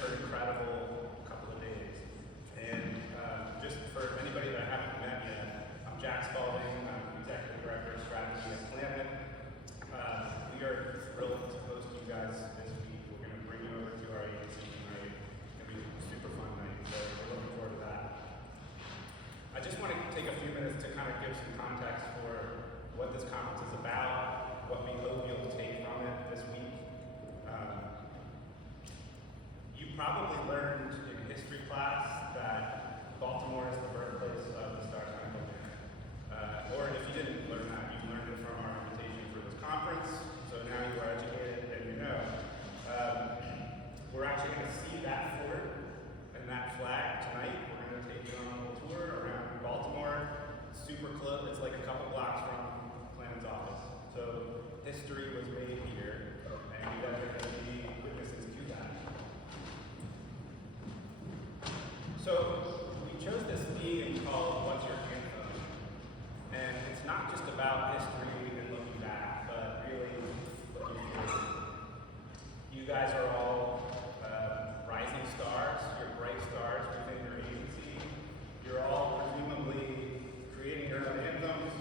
for an incredible couple of days. And just for anybody that I haven't met yet, I'm Jack Spalding. I'm Executive Director of Strategy at Planet. We are thrilled to host you guys this week. We're going to bring you over to our agency tonight. It's going to be a super fun night, so we're looking forward to that. I just want to take a few minutes to kind of give some context for what this conference is about, what we hope you'll take from it this week. You probably learned in history class that Baltimore is the birthplace of the Star-Spangled Banner. Or if you didn't learn that, you learned it from our invitation for this conference, so now you are educated and you know. We're actually going to see that fort and that flag tonight. We're going to take you on a little tour around Baltimore. Super close, it's like a couple blocks from Planet's office. So history was made here, and you guys are going to be witnesses to that. So we chose this theme called What's Your Anthem? And it's not just about history and looking back, but really looking forward. You guys are all rising stars, you're bright stars within your agency. You're all presumably creating your own anthems,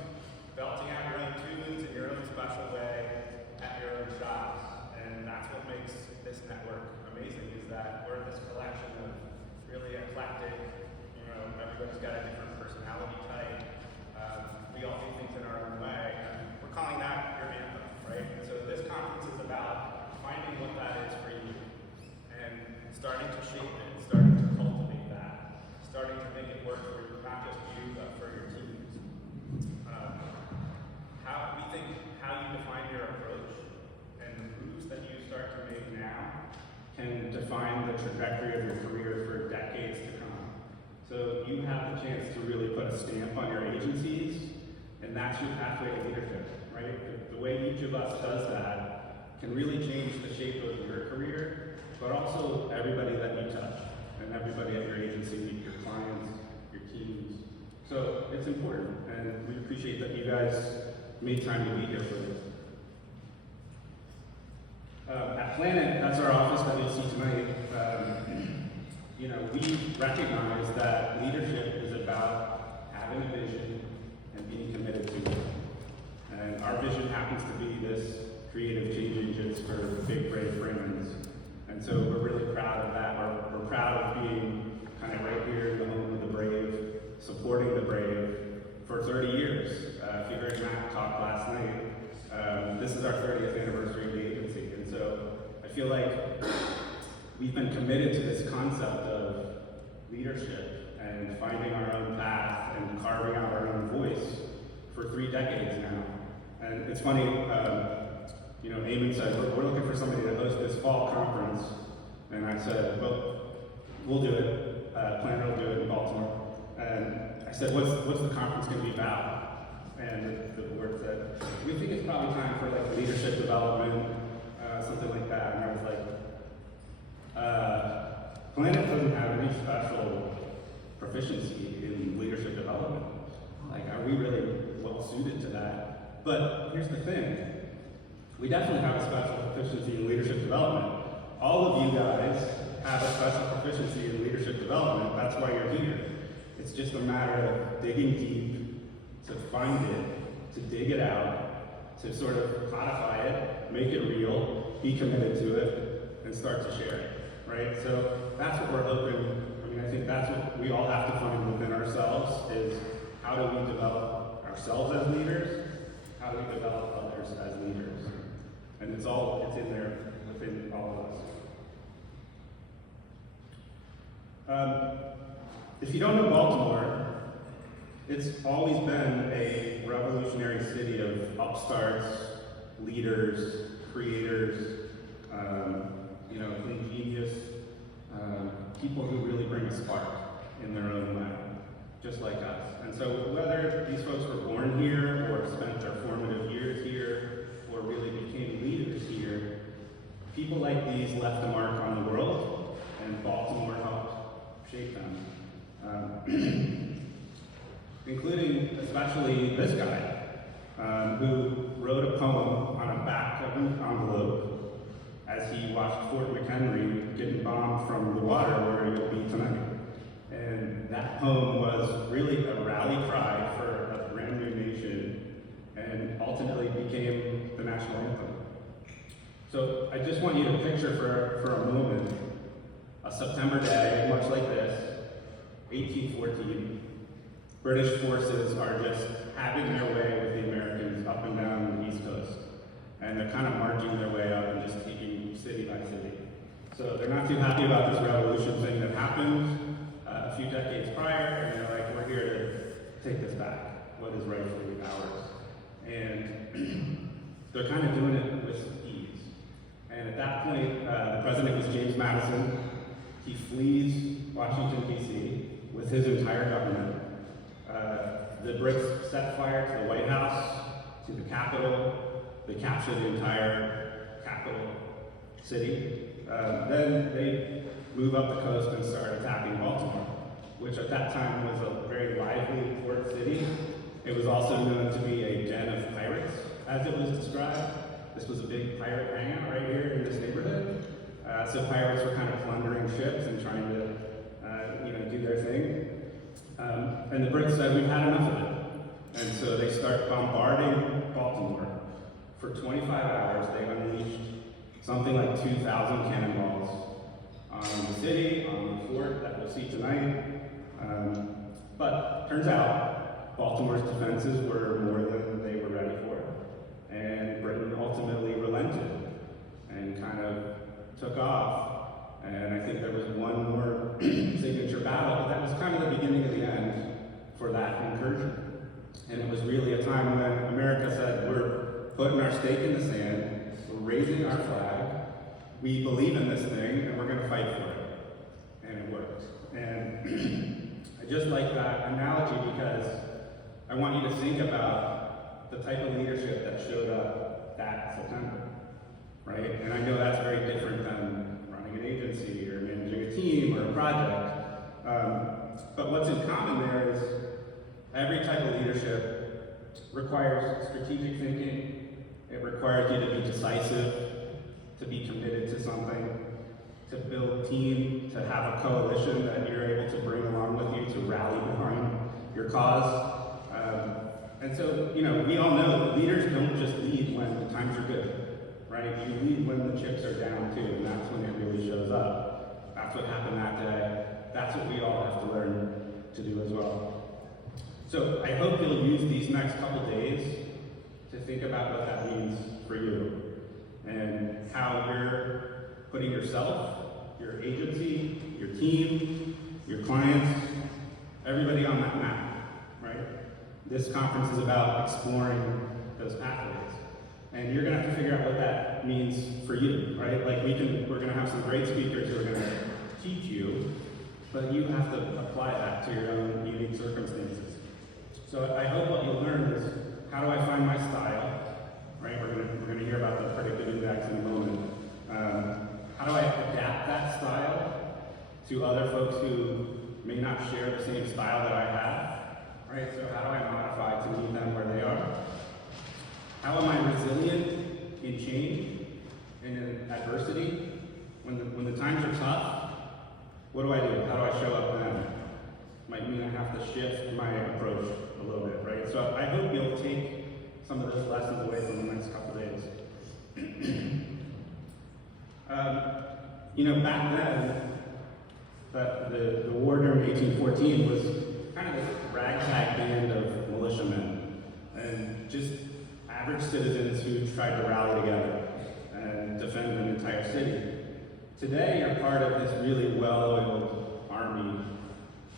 belting out your own tunes in your own special way at your own shops. And that's what makes this network amazing, is that we're this collection of really eclectic, everybody's got a different personality type. We all do things in our own way. And we're calling that your anthem, right? And so this conference is about finding what that is for you and starting to shape it, starting to cultivate that, starting to make it work for not just you, but for your teams. We think how you define your approach and the moves that you start to make now can define the trajectory of your career for decades to come. So you have the chance to really put a stamp on your agencies, and that's your pathway to leadership, right? The way each of us does that can really change the shape of your career, but also everybody that you touch, and everybody at your agency, your clients, your teams. So it's important, and we appreciate that you guys made time to be here for this. At Planet, that's our office that you'll see tonight. We recognize that leadership is about having a vision and being committed to it. And our vision happens to be this creative change agents for big, brave brands. And so we're really proud of that. We're proud of being kind of right here in the home of the brave, supporting the brave for 30 years. If you heard Matt talk last night, this is our 30th anniversary of the agency. And so I feel like we've been committed to this concept of leadership and finding our own path and carving out our own voice for 3 decades now. And it's funny, Eamon said, we're looking for somebody to host this fall conference. And I said, well, we'll do it. Planner will do it in Baltimore. And I said, what's the conference going to be about? And the board said, we think it's probably time for like leadership development, something like that. And I was like, Planet doesn't have any special proficiency in leadership development. Like, are we really well suited to that? But here's the thing. We definitely have a special proficiency in leadership development. All of you guys have a special proficiency in leadership development. That's why you're here. It's just a matter of digging deep to find it, to dig it out, to sort of codify it, make it real, be committed to it, and start to share it, right? So that's what we're hoping. I think that's what we all have to find within ourselves, is how do we develop ourselves as leaders? How do we develop others as leaders? And it's in there within all of us. If you don't know Baltimore, it's always been a revolutionary city of upstarts, leaders, creators, ingenious, people who really bring a spark in their own way, just like us. And so whether these folks were born here or spent their formative years here or really became leaders here, people like these left a mark on the world, and Baltimore helped shape them. Including especially this guy, who wrote a poem on a back of an envelope as he watched Fort McHenry getting bombed from the water where he will be tonight. And that poem was really a rally cry for a brand new nation and ultimately became the national anthem. So I just want you to picture for a moment a September day, much like this, 1814. British forces are just having their way with the Americans up and down the East Coast. And they're kind of marching their way up and just taking city by city. So they're not too happy about this revolution thing that happened a few decades prior, and they're like, we're here to take this back, what is rightfully ours. And they're kind of doing it with ease. And at that point, the president was James Madison. He flees Washington, D.C. with his entire government. The Brits set fire to the White House, to the Capitol. They captured the entire capital city. Then they move up the coast and start attacking Baltimore, which at that time was a very lively port city. It was also known to be a den of pirates, as it was described. This was a big pirate hangout right here in this neighborhood. So pirates were kind of plundering ships and trying to do their thing. And the Brits said, we've had enough of it. And so they start bombarding Baltimore. For 25 hours, they unleashed something like 2,000 cannonballs on the city, on the fort that we'll see tonight. But turns out, Baltimore's defenses were more than they were ready for. And Britain ultimately relented and kind of took off. And I think there was one more signature battle, but that was kind of the beginning of the end for that incursion. And it was really a time when America said, we're putting our stake in the sand, we're raising our flag, we believe in this thing, and we're going to fight for it. And it worked. And I just like that analogy because I want you to think about the type of leadership that showed up that September, right? And I know that's very different than running an agency or managing a team or a project. But what's in common there is every type of leadership requires strategic thinking. It requires you to be decisive, to be committed to something, to build a team, to have a coalition that you're able to bring along with you to rally behind your cause. And so, we all know that leaders don't just lead when the times are good, right? You lead when the chips are down too, and that's when it really shows up. That's what happened that day. That's what we all have to learn to do as well. So I hope you'll use these next couple days to think about what that means for you and how you're putting yourself, your agency, your team, your clients, everybody on that map, right? This conference is about exploring those pathways. And you're gonna have to figure out what that means for you, right? Like we're gonna have some great speakers who are gonna teach you, but you have to apply that to your own unique circumstances. So I hope what you'll learn is, how do I find my style, right? We're gonna hear about the predictive index in a moment. How do I adapt that style to other folks who may not share the same style that I have, right? So how do I modify to meet them where they are? How am I resilient in change and in adversity? When the times are tough, what do I do? How do I show up then? Might mean I have to shift my approach a little bit, right? So I hope you'll take some of those lessons away from the next couple days. Back then, the war during 1814 was kind of this ragtag band of militiamen and just average citizens who tried to rally together and defend an entire city. Today, you're part of this really well-oiled army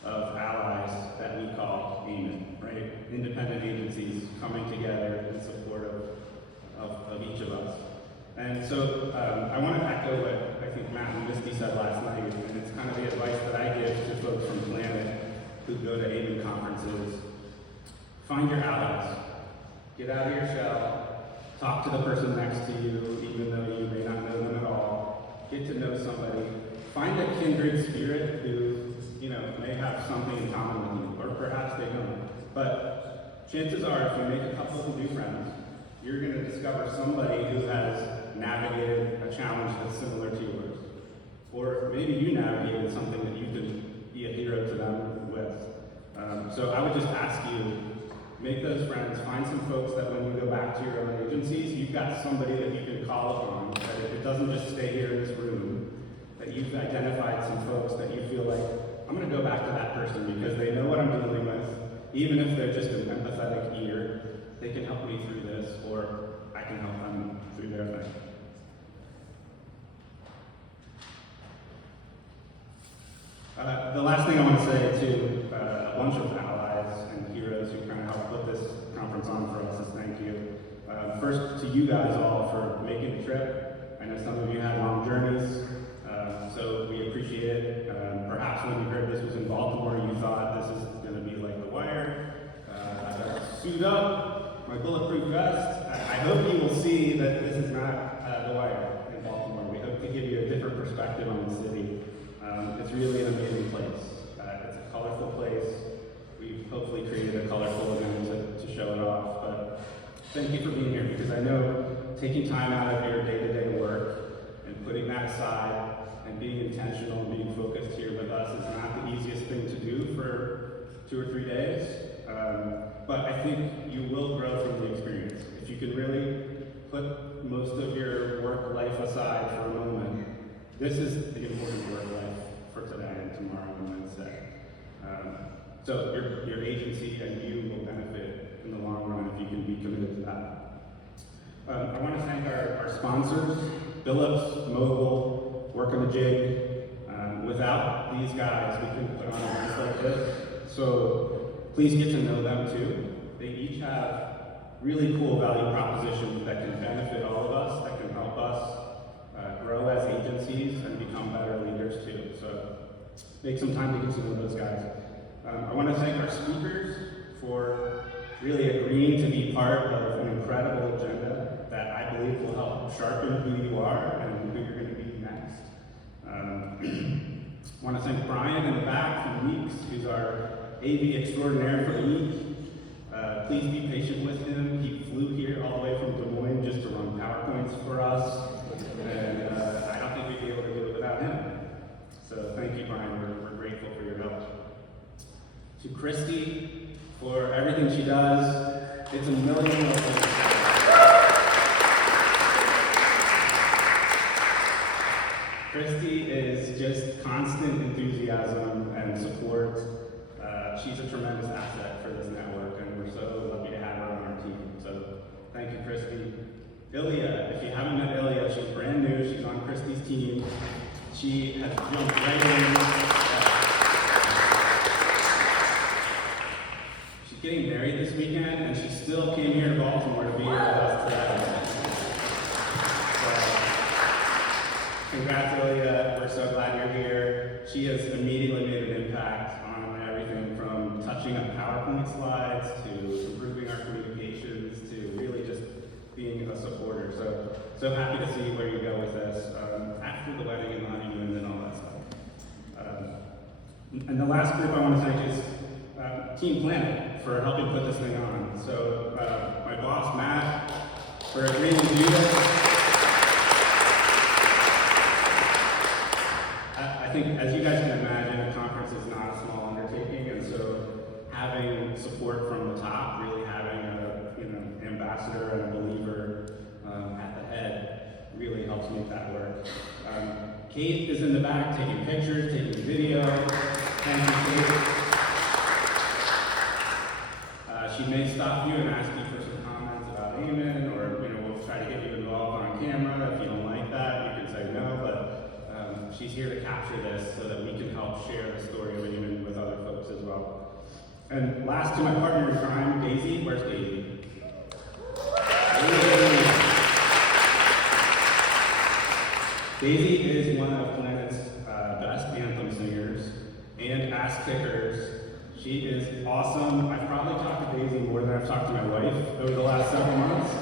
of allies that we call AIMN, right? Independent agencies coming together in support of each of us. And so I want to echo what I think Matt and Misty said last night, and it's kind of the advice that I give to folks from Planet who go to AIMN conferences. Find your allies. Get out of your shell. Talk to the person next to you, even though you may not know them at all. Get to know somebody. Find a kindred spirit who may have something in common with you, or perhaps they don't. But chances are, if you make a couple of new friends, you're going to discover somebody who has navigated a challenge that's similar to yours. Or maybe you navigated something that you could be a hero to them with. So I would just ask you, make those friends, find some folks that when you go back to your own agencies, you've got somebody that you can call upon, that it doesn't just stay here in this room, that you've identified some folks that you feel like, I'm gonna go back to that person because they know what I'm dealing with, even if they're just an empathetic ear, they can help me through this, or I can help them through their thing. The last thing I want to say to a bunch of allies and heroes who kind of helped put this conference on for us is thank you. First to you guys all for making the trip. I know some of you had long journeys, so we appreciate it. Perhaps when you heard this was in Baltimore, you thought this is going to be like The Wire. I got suit up, my bulletproof vest. I hope you will see that this is not The Wire in Baltimore. We hope to give you a different perspective on the city. It's really an amazing place. It's a colorful place. We've hopefully created a colorful event to show it off. But thank you for being here, because I know taking time out of your day-to-day work and putting that aside and being intentional and being focused here with us is not the easiest thing to do for 2 or 3 days. But I think you will grow from the experience. If you can really put most of your work life aside for a moment, this is the important work life for today and tomorrow and Wednesday. So your agency and you will benefit in the long run if you can be committed to that. I want to thank our sponsors, Phillips, Mogul, Work on the Jig. Without these guys, we couldn't put on events like this. So please get to know them too. They each have really cool value propositions that can benefit all of us, that can help us grow as agencies and become better leaders too. So make some time to get to know those guys. I want to thank our speakers for really agreeing to be part of an incredible agenda that I believe will help sharpen who you are and who you're going to be next. I want to thank Brian in the back from Meeks, who's our AV extraordinaire for the week. Please be patient with him. He flew here all the way from Des Moines just to run PowerPoints for us. And I don't think we'd be able to do it without him. So thank you, Brian. We're grateful for your help. To Christy for everything she does. It's a million of things. Christy is just constant enthusiasm and support. She's a tremendous asset for this network, and we're so lucky to have her on our team. So thank you, Christy. Ilya, if you haven't met Ilya, she's brand new. She's on Christy's team. She has jumped right in. She's getting married this weekend, and she still came here to Baltimore to be here with us today. So, congrats, Ilya. We're so glad you're here. She has immediately made an impact on everything from touching up PowerPoint slides to improving our communications to really just being a supporter. So happy to see where you go with this after the wedding and honeymoon and all that stuff. And the last group I want to thank is Team Planet for helping put this thing on. So my boss, Matt, for agreeing to do this. I think, as you guys can imagine, a conference is not a small undertaking, and so having support from the top, really having an ambassador and a believer at the head really helps make that work. Kate is in the back taking pictures, taking video. Thank you, Kate. She may stop you and ask you for some comments about Eamon, or we'll try to get you involved on camera. If you don't like that, you can say no, but she's here to capture this so that we can help share the story of Eamon with other folks as well. And last, to my partner in crime, Daisy. Where's Daisy? Daisy is one of Planet's best anthem singers and ass kickers. She is awesome. I've probably talked to Daisy more than I've talked to my wife over the last several months.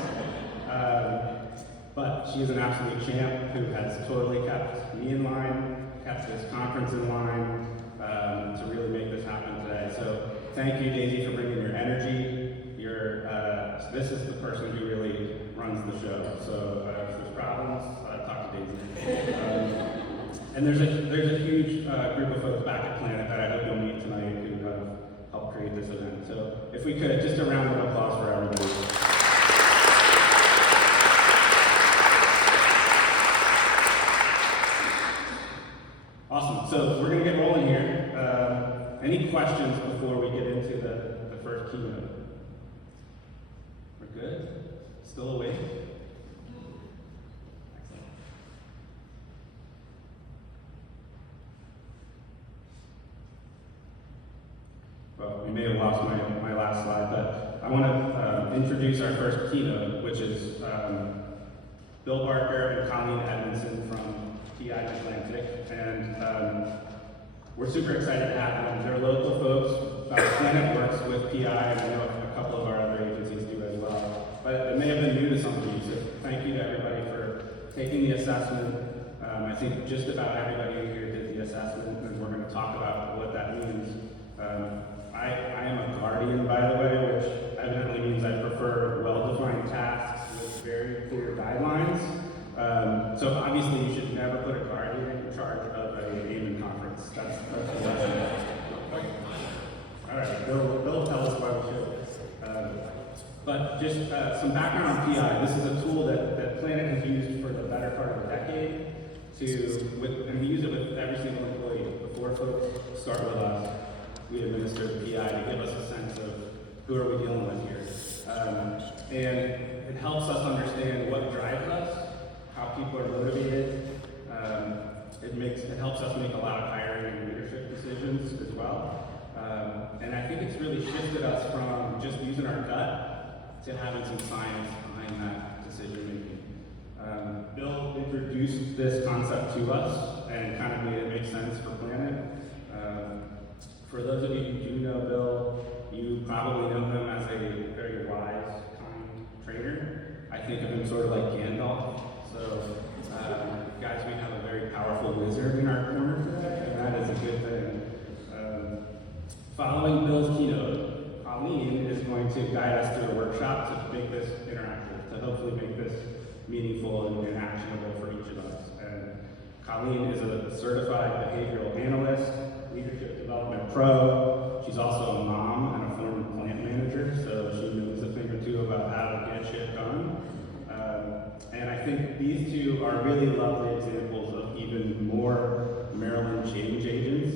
But she is an absolute champ who has totally kept me in line, kept this conference in line to really make this happen today. So thank you, Daisy, for bringing your energy. This is the person who really runs the show. So if there's problems, talk to Daisy. And there's a huge group of folks back at Planet that I hope you'll meet tonight who helped create this event. So if we could, just a round of applause for everybody. Awesome. So we're going to get rolling here. Any questions before we get into the first keynote? We're good? Still awake? Excellent. Well, we may have lost my last slide, but I want to introduce our first keynote, which is Bill Barker and Colleen Edmondson from PI Atlantic, and we're super excited to have them. They're local folks. Planet works with PI, and I know a couple of our other agencies do as well. But it may have been new to some of you, so thank you to everybody for taking the assessment. I think just about everybody in here did the assessment, and we're going to talk about what that means. I am a guardian, by the way, which evidently means I prefer well-defined tasks with very clear guidelines. So obviously you should never put a guardian in charge of a naming conference. That's the lesson. All right, they'll tell us why we should. But just some background on PI. This is a tool that Planet has used for the better part of a decade and we use it with every single employee. Before folks start with us, we administer the PI to give us a sense of who are we dealing with here. And it helps us understand what drives us, how people are motivated. It helps us make a lot of hiring and leadership decisions as well. And I think it's really shifted us from just using our gut to having some science behind that decision making. Bill introduced this concept to us and kind of made it make sense for Planet. For those of you who do know Bill, you probably know him as a very wise, kind trainer. I think of him sort of like Gandalf. So, guys, we have a very powerful wizard in our corner today, and that is a good thing. Following Bill's keynote, Colleen is going to guide us through a workshop to make this interactive, to hopefully make this meaningful and actionable for each of us. And Colleen is a certified behavioral analyst, leadership development pro. She's also a mom and a former plant manager, so she knows a thing or two about how to get shit done. And I think these two are really lovely examples of even more Maryland change agents.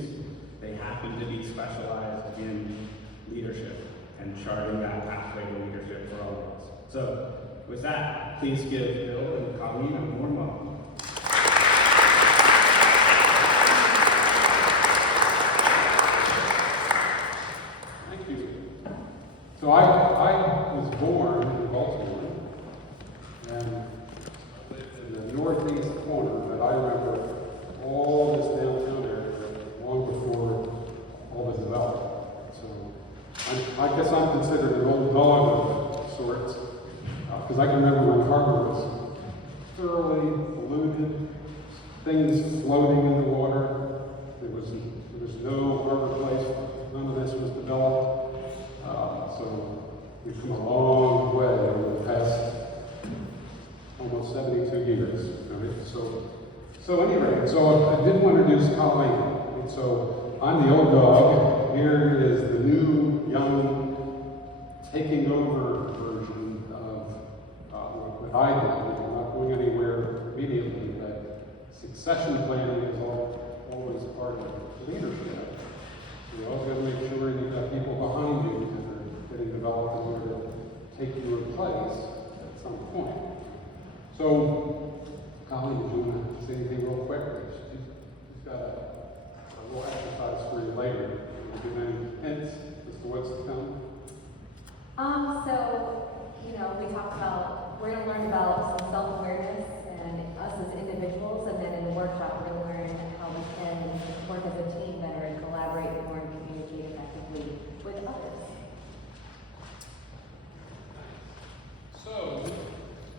They happen to be specialized in leadership and charting that pathway to leadership for all of us. So with that, please give Bill and Colleen a warm welcome. Thank you. So I was born in Baltimore, and in the northeast corner, but I remember all this downtown area long before all the development. So I guess I'm considered an old dog of sorts, because I can remember when harbor was thoroughly polluted, things floating in the water. There was no harbor place. None of this was developed. So we've come a long way over the past almost 72 years. Right? So anyway, so I did want to introduce Colleen. And so I'm the old dog. Here is the new, young, taking over version of what I did. I'm not going anywhere immediately, but succession planning is always part of leadership. You always got to make sure you've got people behind you that are getting developed in order to take your place at some point. So, Colleen, do you want to say anything real quick? She's got a little exercise for you later. Do you have any hints as to what's to come? We talked about, we're going to learn about some self-awareness and us as individuals, and then in the workshop we're going to learn how we can work as a team better and collaborate more and communicate effectively with others. So,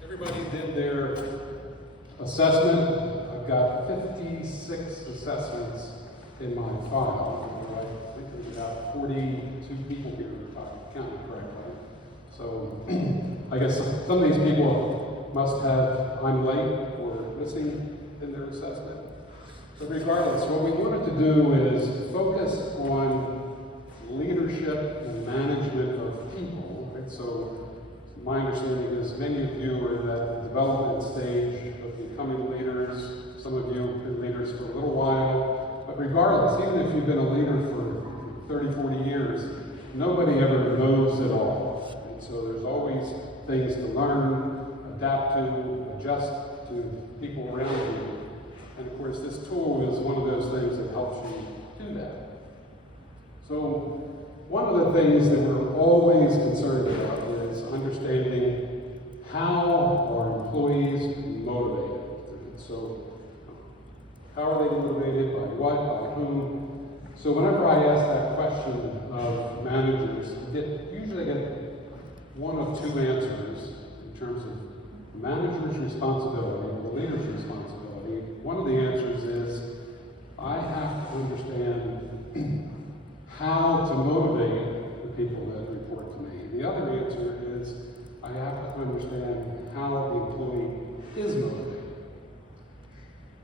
everybody did their assessment. I've got 56 assessments in my file. I think there's about 42 people here if I counted correctly. So, I guess some of these people must have I'm late or missing in their assessment. But regardless, what we wanted to do is focus on leadership and management of people. Right? So my understanding is many of you are in that development stage of becoming leaders. Some of you have been leaders for a little while. But regardless, even if you've been a leader for 30, 40 years, nobody ever knows it all. And so there's always things to learn, adapt to, adjust to people around you. And of course, this tool is one of those things that helps you do that. So one of the things that we're always concerned about is understanding how are employees motivated. So how are they motivated, by what, by whom? So whenever I ask that question of managers, usually get one of two answers in terms of the manager's responsibility, the leader's responsibility. One of the answers is, I have to understand how to motivate the people that report to me. The other answer is, I have to understand how the employee is motivated.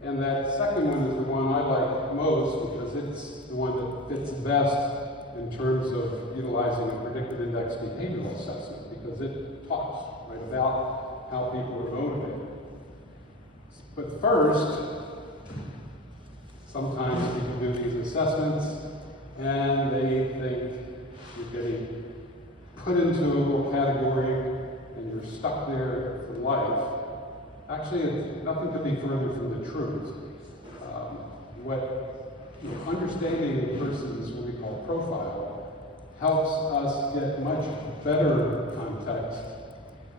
And that second one is the one I like most because it's the one that fits best in terms of utilizing a predictive index behavioral assessment, because it talks right about how people are motivated. But first, sometimes people do these assessments and they think you're getting put into a little category and you're stuck there for life. Actually, it's nothing could be further from the truth. Understanding a person's what we call profile helps us get much better context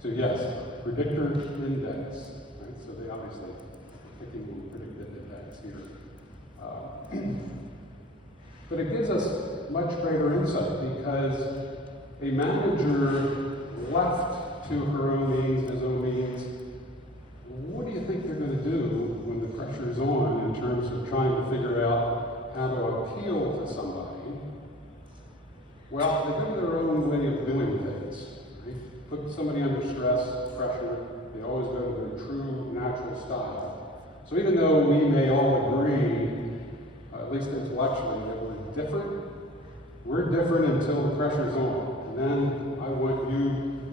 to, yes, predictor index. Right? So they obviously picking the predictive index here. But it gives us much greater insight because a manager left to her own means, his own means, what do you think they're going to do when the pressure's on in terms of trying to figure out how to appeal to somebody? Well, they go their own way of doing things. Right? Put somebody under stress, pressure, they always go to their true, natural style. So even though we may all agree, at least intellectually, that we're different until the pressure's on. And then I want you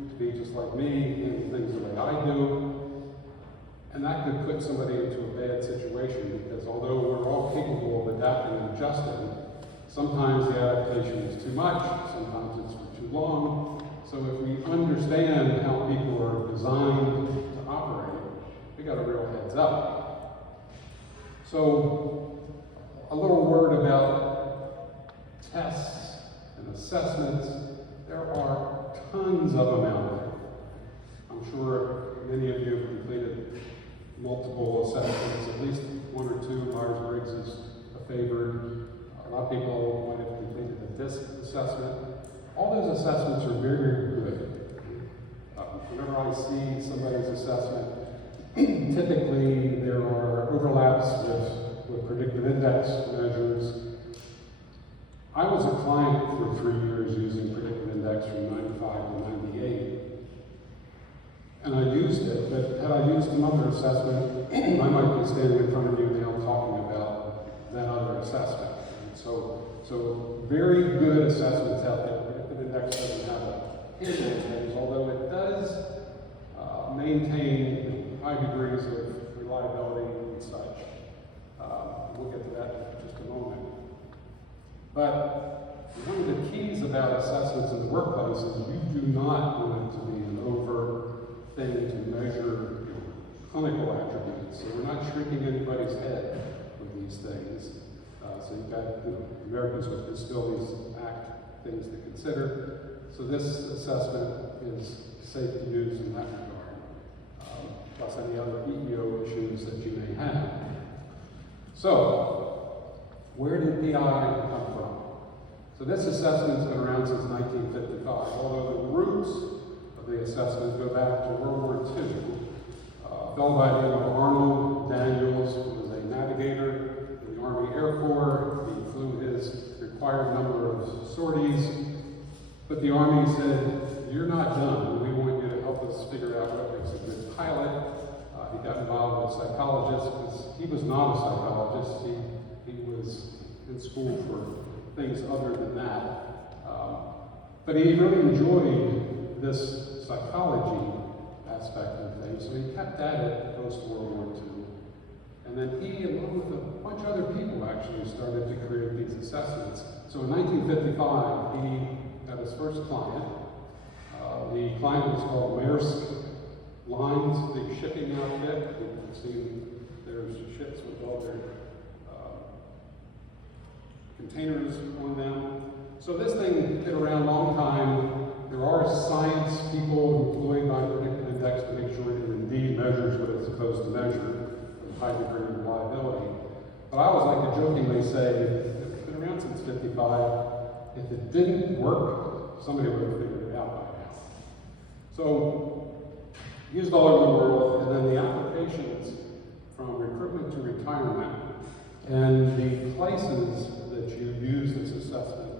to be just like me and things the way I do. And that could put somebody into a bad situation because although we're all capable of adapting and adjusting, sometimes the adaptation is too much, sometimes it's for too long. So if we understand how people are designed to operate, we got a real heads up. So a little word about tests and assessments. There are tons of them out there. I'm sure many of you have completed multiple assessments, at least one or two. Myers-Briggs is a favorite. A lot of people might have completed a DISC assessment. All those assessments are very, very good. Whenever I see somebody's assessment, typically there are overlaps with predictive index measures. I was a client for 3 years using predictive index from 95 to 98. And I used it, but had I used another assessment, I might be standing in front of you now talking about that other assessment. And so very good assessments out there. Predictive index doesn't have a hand in things, although it does maintain high degrees of reliability and such. We'll get to that in just a moment. But one of the keys about assessments in the workplace is you do not want it to be an overt thing to measure clinical attributes. So we're not shrinking anybody's head with these things. So you've got Americans with Disabilities Act things to consider. So this assessment is safe to use in that regard, plus any other EEO issues that you may have. So, where did PI come from? So this assessment's been around since 1955, although the roots of the assessment go back to World War II. A fellow by the name of Arnold Daniels was a navigator in the Army Air Corps. He flew his required number of sorties, but the Army said, "You're not done. We want you to help us figure out what makes a good pilot. He got involved with psychologists because he was not a psychologist. He was in school for things other than that. But he really enjoyed this psychology aspect of things, so he kept at it post-World War II. And then he, along with a bunch of other people, actually started to create these assessments. So in 1955, he got his first client. The client was called Maersk Lines, big shipping outfit. You've seen there's ships with all their containers on them. So this thing been around a long time. There are science people employed by predictive index to make sure it indeed measures what it's supposed to measure with a high degree of reliability. But I always like to jokingly say, it's been around since 55. If it didn't work, somebody would have figured it out by now. So, used all over the world, and then the applications from recruitment to retirement, and the places that you use this assessment.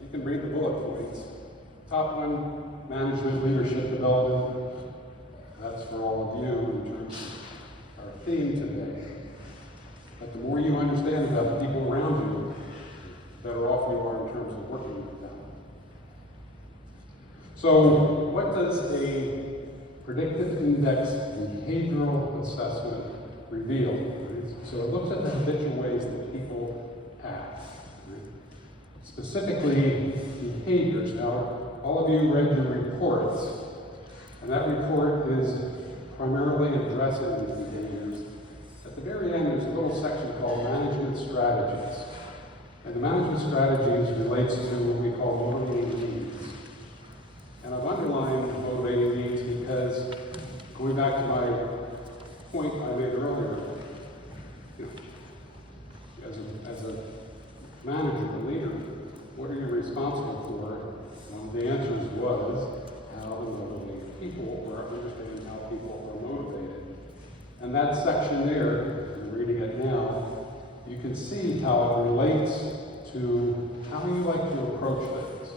You can read the bullet points. Top one, management, leadership, development. That's for all of you in terms of our theme today. But the more you understand about the people around you, the better off you are in terms of working with them. So, what does a predictive index behavioral assessment reveal? Right? So it looks at the habitual ways that people act. Right? Specifically, behaviors. Now, all of you read your reports, and that report is primarily addressing these behaviors. At the very end, there's a little section called management strategies. And the management strategies relates to what we call motivating needs. And I've underlined motivating needs because, going back to my point I made earlier, you know, as a manager, a leader, what are you responsible for? The answer was how to motivate people, or understand how people are motivated. And that section there, I'm reading it now, you can see how it relates to how you like to approach things.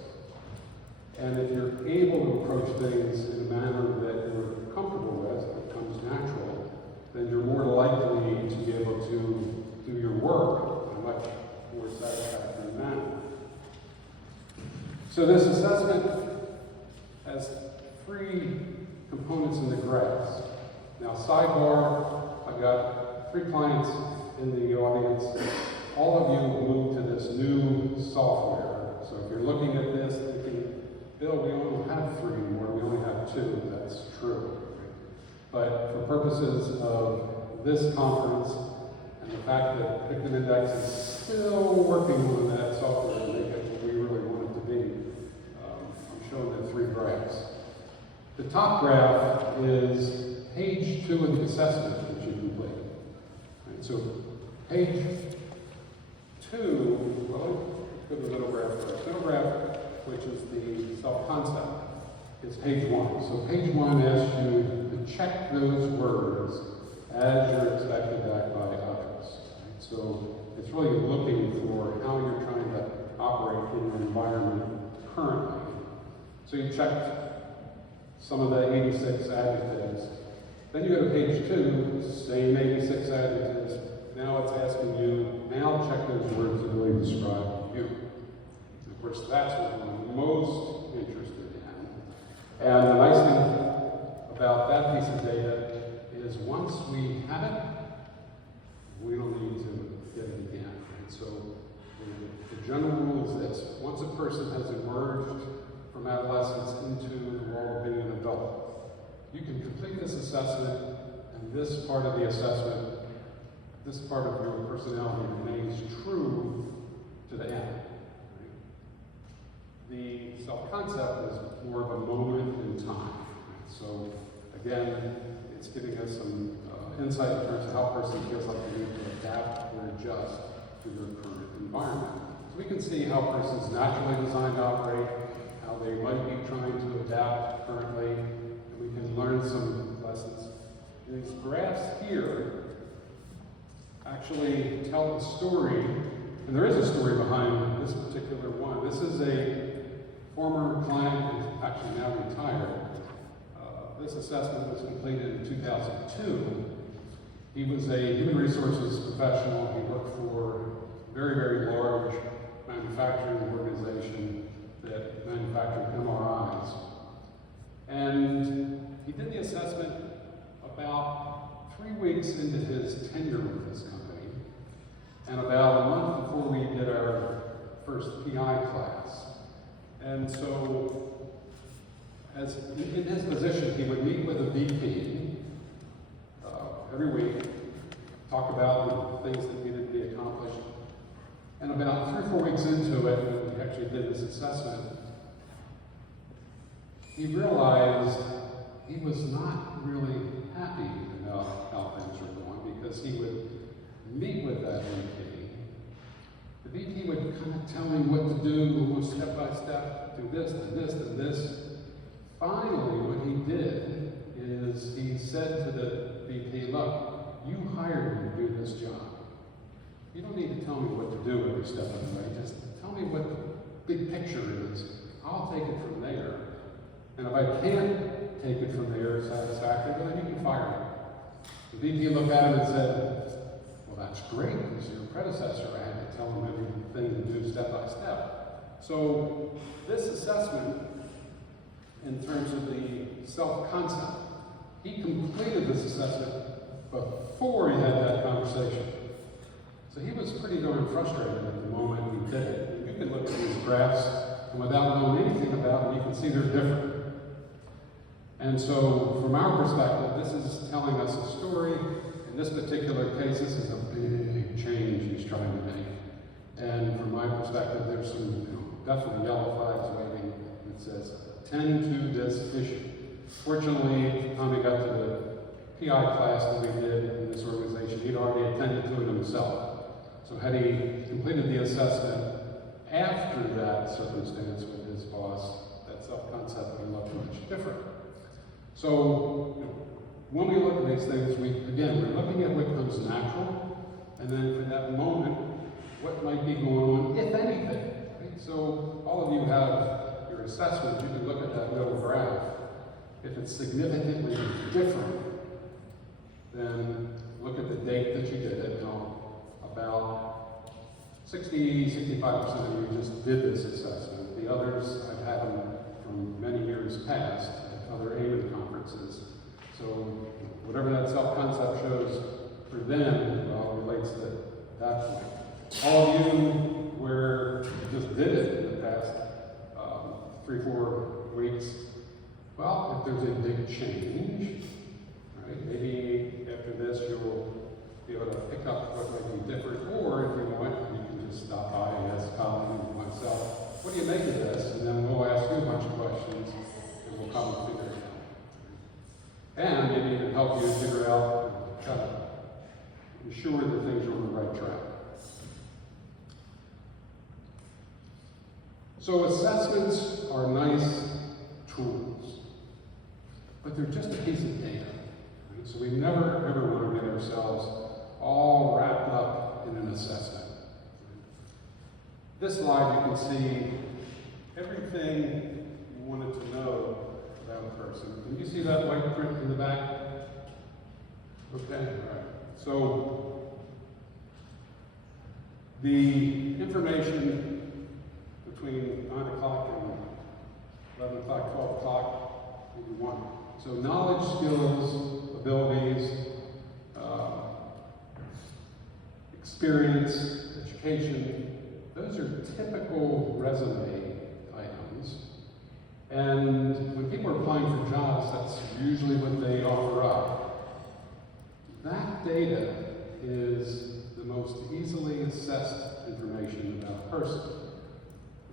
And if you're able to approach things in a manner that you're comfortable with, that comes natural, then you're more likely to be able to do your work in a much more satisfactory manner. So this assessment has three components in the graphs. Now, sidebar, I've got 3 clients in the audience. All of you will move to this new software. So if you're looking at this thinking, Bill, we only have 3 anymore, we only have 2. That's true. But for purposes of this conference and the fact that Predictive Index is still working on that software to make it what we really want it to be, I'm showing the 3 graphs. The top graph is page 2 of the assessment that you complete. Right, so page 2, well, let's go to the middle graph first. Middle graph, which is the self-concept, is page 1. So page 1 asks you to check those words as you're expected to act by others. Right? So it's really looking for how you're trying to operate in your environment currently. So you checked some of the 86 adjectives. Then you go to page 2, same 86 adjectives. Now it's asking you, now check those words that really describe you. Of course, that's what we're most interested in. And the nice thing about that piece of data is once we have it, we don't need to get it again. And so the general rule is this: once a person has emerged from adolescence into the world of being an adult, you can complete this assessment, and this part of the assessment, this part of your personality remains true to the end. The self-concept is more of a moment in time. So again, it's giving us some insight in terms of how a person feels like they need to adapt or adjust to their current environment. So we can see how a person's naturally designed to operate, how they might be trying to adapt currently, and we can learn some lessons. These graphs here actually tell a story, and there is a story behind this particular one. This is a former client who's actually now retired, This assessment was completed in 2002. He was a human resources professional. He worked for a very, very large manufacturing organization that manufactured MRIs. And he did the assessment about 3 weeks into his tenure with this company, and about a month before we did our first PI class. And so, as in his position, he would meet with a VP every week, talk about the things that needed to be accomplished. And about 3 or 4 weeks into it, when we actually did this assessment, he realized he was not really happy about how things were going, because he would meet with that VP. The VP would kind of tell him what to do, almost step by step, do this and this and this. Finally, what he did is he said to the VP, look, you hired me to do this job. You don't need to tell me what to do every step of the way. Just tell me what the big picture is. I'll take it from there. And if I can't take it from there satisfactorily, then you can fire me. The VP looked at him and said, well, that's great, because your predecessor, I had to tell him everything to do step by step. So this assessment, in terms of the self-concept, he completed this assessment before he had that conversation. So he was pretty darn frustrated at the moment he did it. And you can look at these graphs, and without knowing anything about them, you can see they're different. And so, from our perspective, this is telling us a story. In this particular case, this is a big change he's trying to make. And from my perspective, there's some definitely yellow flags waving that says, attend to this issue. Fortunately, at the time we got to the PI class that we did in this organization, he'd already attended to it himself. So had he completed the assessment after that circumstance with his boss, that self-concept would look much different. So when we look at these things, we're looking at what comes natural, and then for that moment, what might be going on, if anything. Right? So all of you have your assessment. You can look at that little graph. If it's significantly different, then look at the date that you did it. About 65% of you just did this assessment. The others, I've had them from many years past at other AIMED conferences. So whatever that self-concept shows for them, well, relates to that point. All of you where you just did it in the past 3 or 4 weeks, well, if there's a big change, right, maybe after this you'll be able to pick up what might be different, or if you want, you can just stop by and ask Colleen and myself, what do you make of this? And then we'll ask you a bunch of questions, and we'll come and figure it out. And maybe even help you figure out, try to ensure that things are on the right track. So assessments are nice tools, but they're just a piece of data. Right? So we never ever want to get ourselves all wrapped up in an assessment. This slide, you can see everything you wanted to know about a person. Can you see that white print in the back? Okay, all right. So the information between 9 o'clock and 11 o'clock, 12 o'clock, maybe 1. So knowledge, skills, abilities, experience, education, those are typical resume items. And when people are applying for jobs, that's usually what they offer up. That data is the most easily assessed information about a person.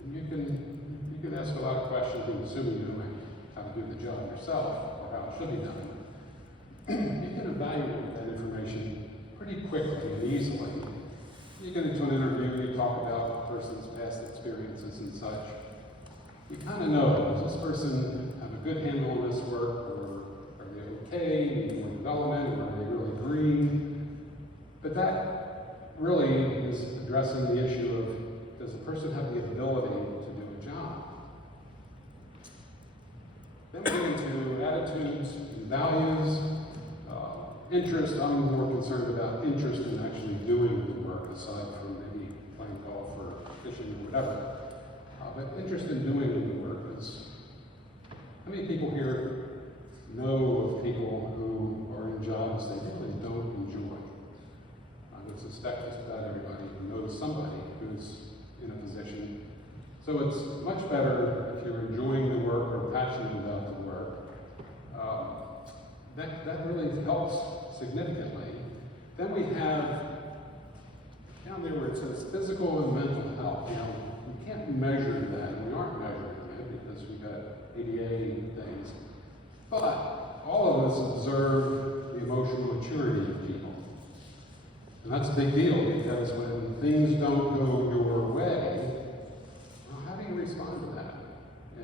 And you can ask a lot of questions, and assuming you know how to do the job yourself, or how it should be done. You can evaluate that information pretty quickly and easily. You get into an interview, you talk about the person's past experiences and such. You kind of know, does this person have a good handle on this work, or are they okay, need more development, or are they really green? But that really is addressing the issue of, does the person have the ability to do a job? Then we get into to attitudes and values. Interest, I'm more concerned about interest in actually doing the work, aside from maybe playing golf or fishing or whatever. But interest in doing the work is, how many people here know of people who are in jobs they really don't enjoy? I would suspect just about everybody who knows somebody who's in a position. So it's much better if you're enjoying the work or passionate about the work. That really helps significantly. Then we have down there where it says physical and mental health. Now, we can't measure that. We aren't measuring it because we've got ADA things. But all of us observe the emotional maturity of people. And that's a big deal because when things don't go your way, well, how do you respond to that?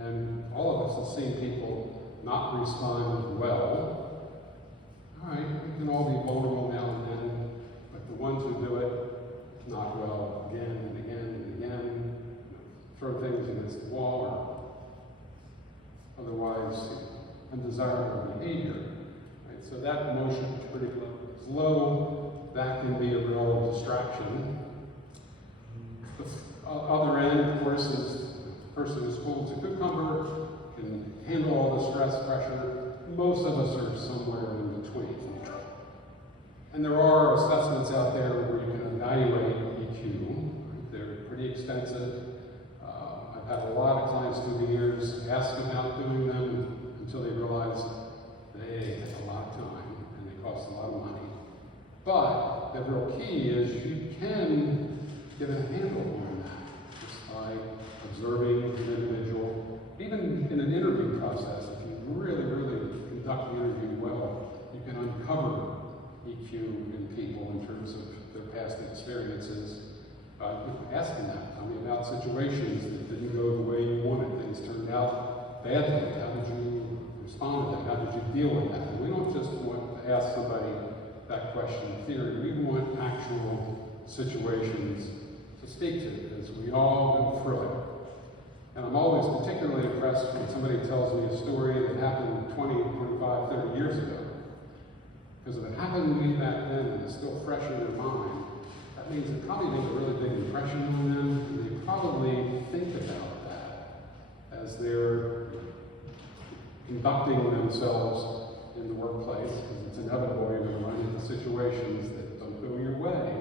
And all of us have seen people not respond well. All right, we can all be vulnerable now and then, but the ones who do it not well again and again and again, throw things against the wall or otherwise undesirable behavior. Right? So that emotional maturity level is low. That can be a real distraction. The other end, of course, is the person who's cool as a cucumber, can handle all the stress, pressure. Most of us are somewhere in between. And there are assessments out there where you can evaluate EQ. They're pretty extensive. I've had a lot of clients through the years ask about doing them until they realize they take a lot of time and they cost a lot of money. But the real key is you can get a handle on that just by observing an individual. Even in an interview process, if you really conduct the interview well, you can uncover EQ in people in terms of their past experiences. Asking them, tell me about situations that didn't go the way you wanted, things turned out badly. How did you respond to that? How did you deal with that? And we don't just want to ask somebody that question in theory. We want actual situations to speak to, because we all go through it. And I'm always particularly impressed when somebody tells me a story that happened 20, 25, 30 years ago. Because if it happened to me back then and it's still fresh in their mind, that means it probably made a really big impression on them, and they probably think about that as they're conducting themselves in the workplace, because it's inevitable you're going to run into situations that don't go your way,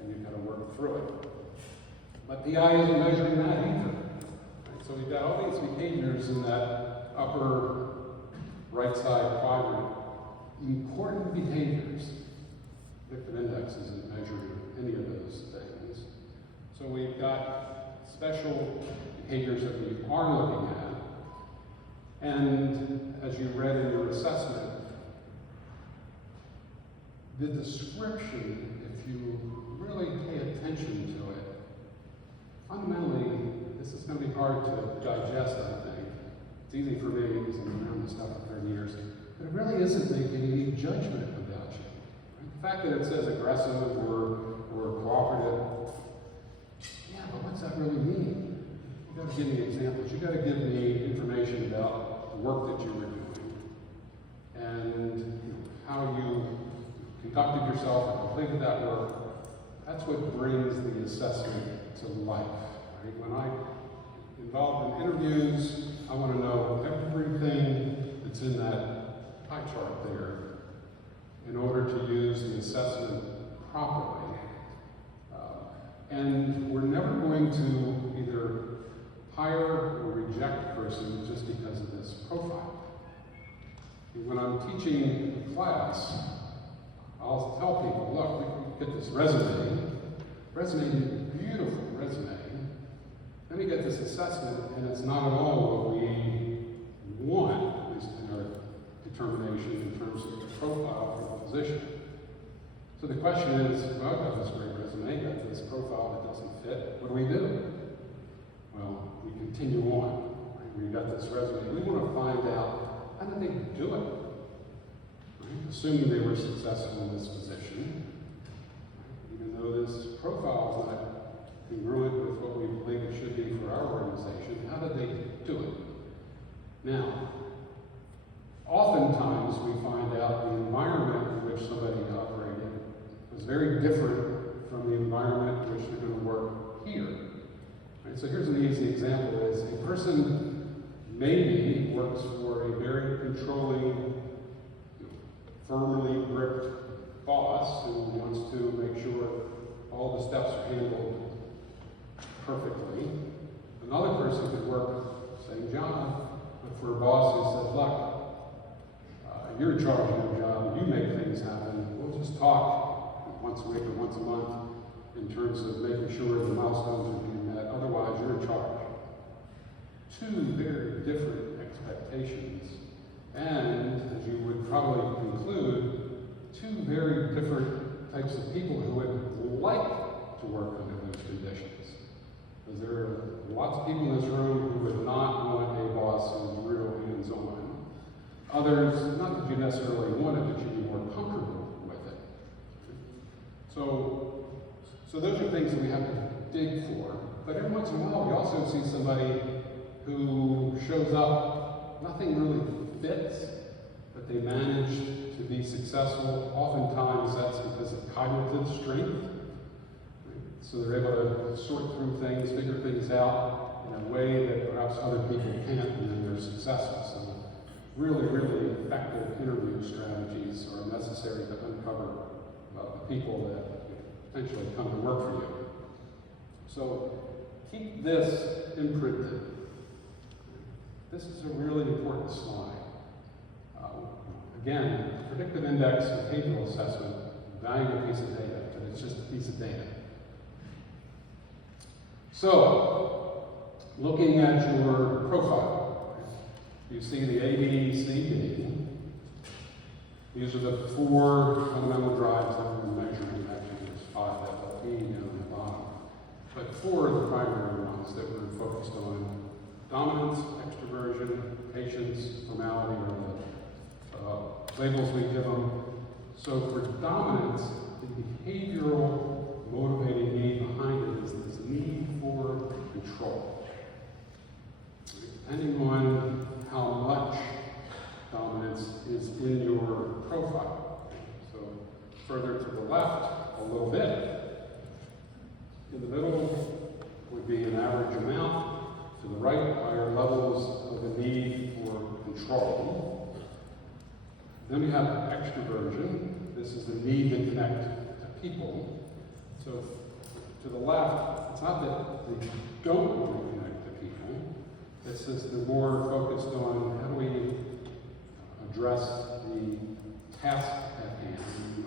and you've got to work through it. But PI isn't measuring that either. So we've got all these behaviors in that upper right side quadrant. Important behaviors. Predictive index isn't measuring any of those things. So we've got special behaviors that we are looking at. And as you read in your assessment, the description, if you really pay attention to it, fundamentally, this is going to be hard to digest, I think. It's easy for me because I've been around this stuff for 30 years. But it really isn't making any judgment about you. Right? The fact that it says aggressive or cooperative, yeah, but what's that really mean? You got to give me examples. You got to give me information about the work that you were doing and how you conducted yourself and completed that work. That's what brings the assessment to life. Right? When I'm involved in interviews, I want to know everything that's in that pie chart there in order to use the assessment properly. And we're never going to either hire or reject a person just because of this profile. When I'm teaching a class, I'll tell people, look, we get this resume, beautiful resume. Then we get this assessment, and it's not at all what we want, at least in our determination in terms of the profile for the position. So the question is, well, I've got this great resume, got this profile that doesn't fit. What do we do? Well, we continue on. Right? We've got this resume. We want to find out, how did they do it? Right? Assuming they were successful in this position, right? Even though this profile is not congruent with what we believe it should be for our organization, how did they do it? Now, Oftentimes, we find out the environment in which somebody operated was very different from the environment in which they're going to work here. Right? So here's an easy example: is a person maybe works for a very controlling, firmly gripped boss who wants to make sure all the steps are handled perfectly. Another person could work same job, but for a boss who says, "Look, you're in charge of your job, you make things happen. We'll just talk once a week or once a month in terms of making sure the milestones are being met. Otherwise, you're in charge." Two very different expectations, and as you would probably conclude, two very different types of people who would like to work under those conditions. Because there are lots of people in this room who would not want a boss who's real hands-on. Others, not that you necessarily want it, but you'd be more comfortable with it. So those are things that we have to dig for. But every once in a while, we also see somebody who shows up, nothing really fits, but they manage to be successful. Oftentimes, that's because of cognitive strength. So they're able to sort through things, figure things out in a way that perhaps other people can't, and then they're successful. So really, really effective interview strategies are necessary to uncover the people that potentially come to work for you. So keep this imprinted. This is a really important slide. Again, predictive index behavioral assessment, valuable piece of data, but it's just a piece of data. So, looking at your profile, you see the A, B, C, D. These are the four fundamental drives that we're measuring. Actually, there's five that will be down the bottom. But four are the primary ones that we're focused on: dominance, extroversion, patience, formality, or the labels we give them. So for dominance, the behavioral motivating need behind it is this need for control. Depending on how much dominance is in your profile. So further to the left, a little bit. In the middle would be an average amount. To the right, higher levels of the need for control. Then we have extroversion. This is the need to connect to people. So to the left, it's not that they don't want to connect to people. It's just they're more focused on how do we address the task at hand.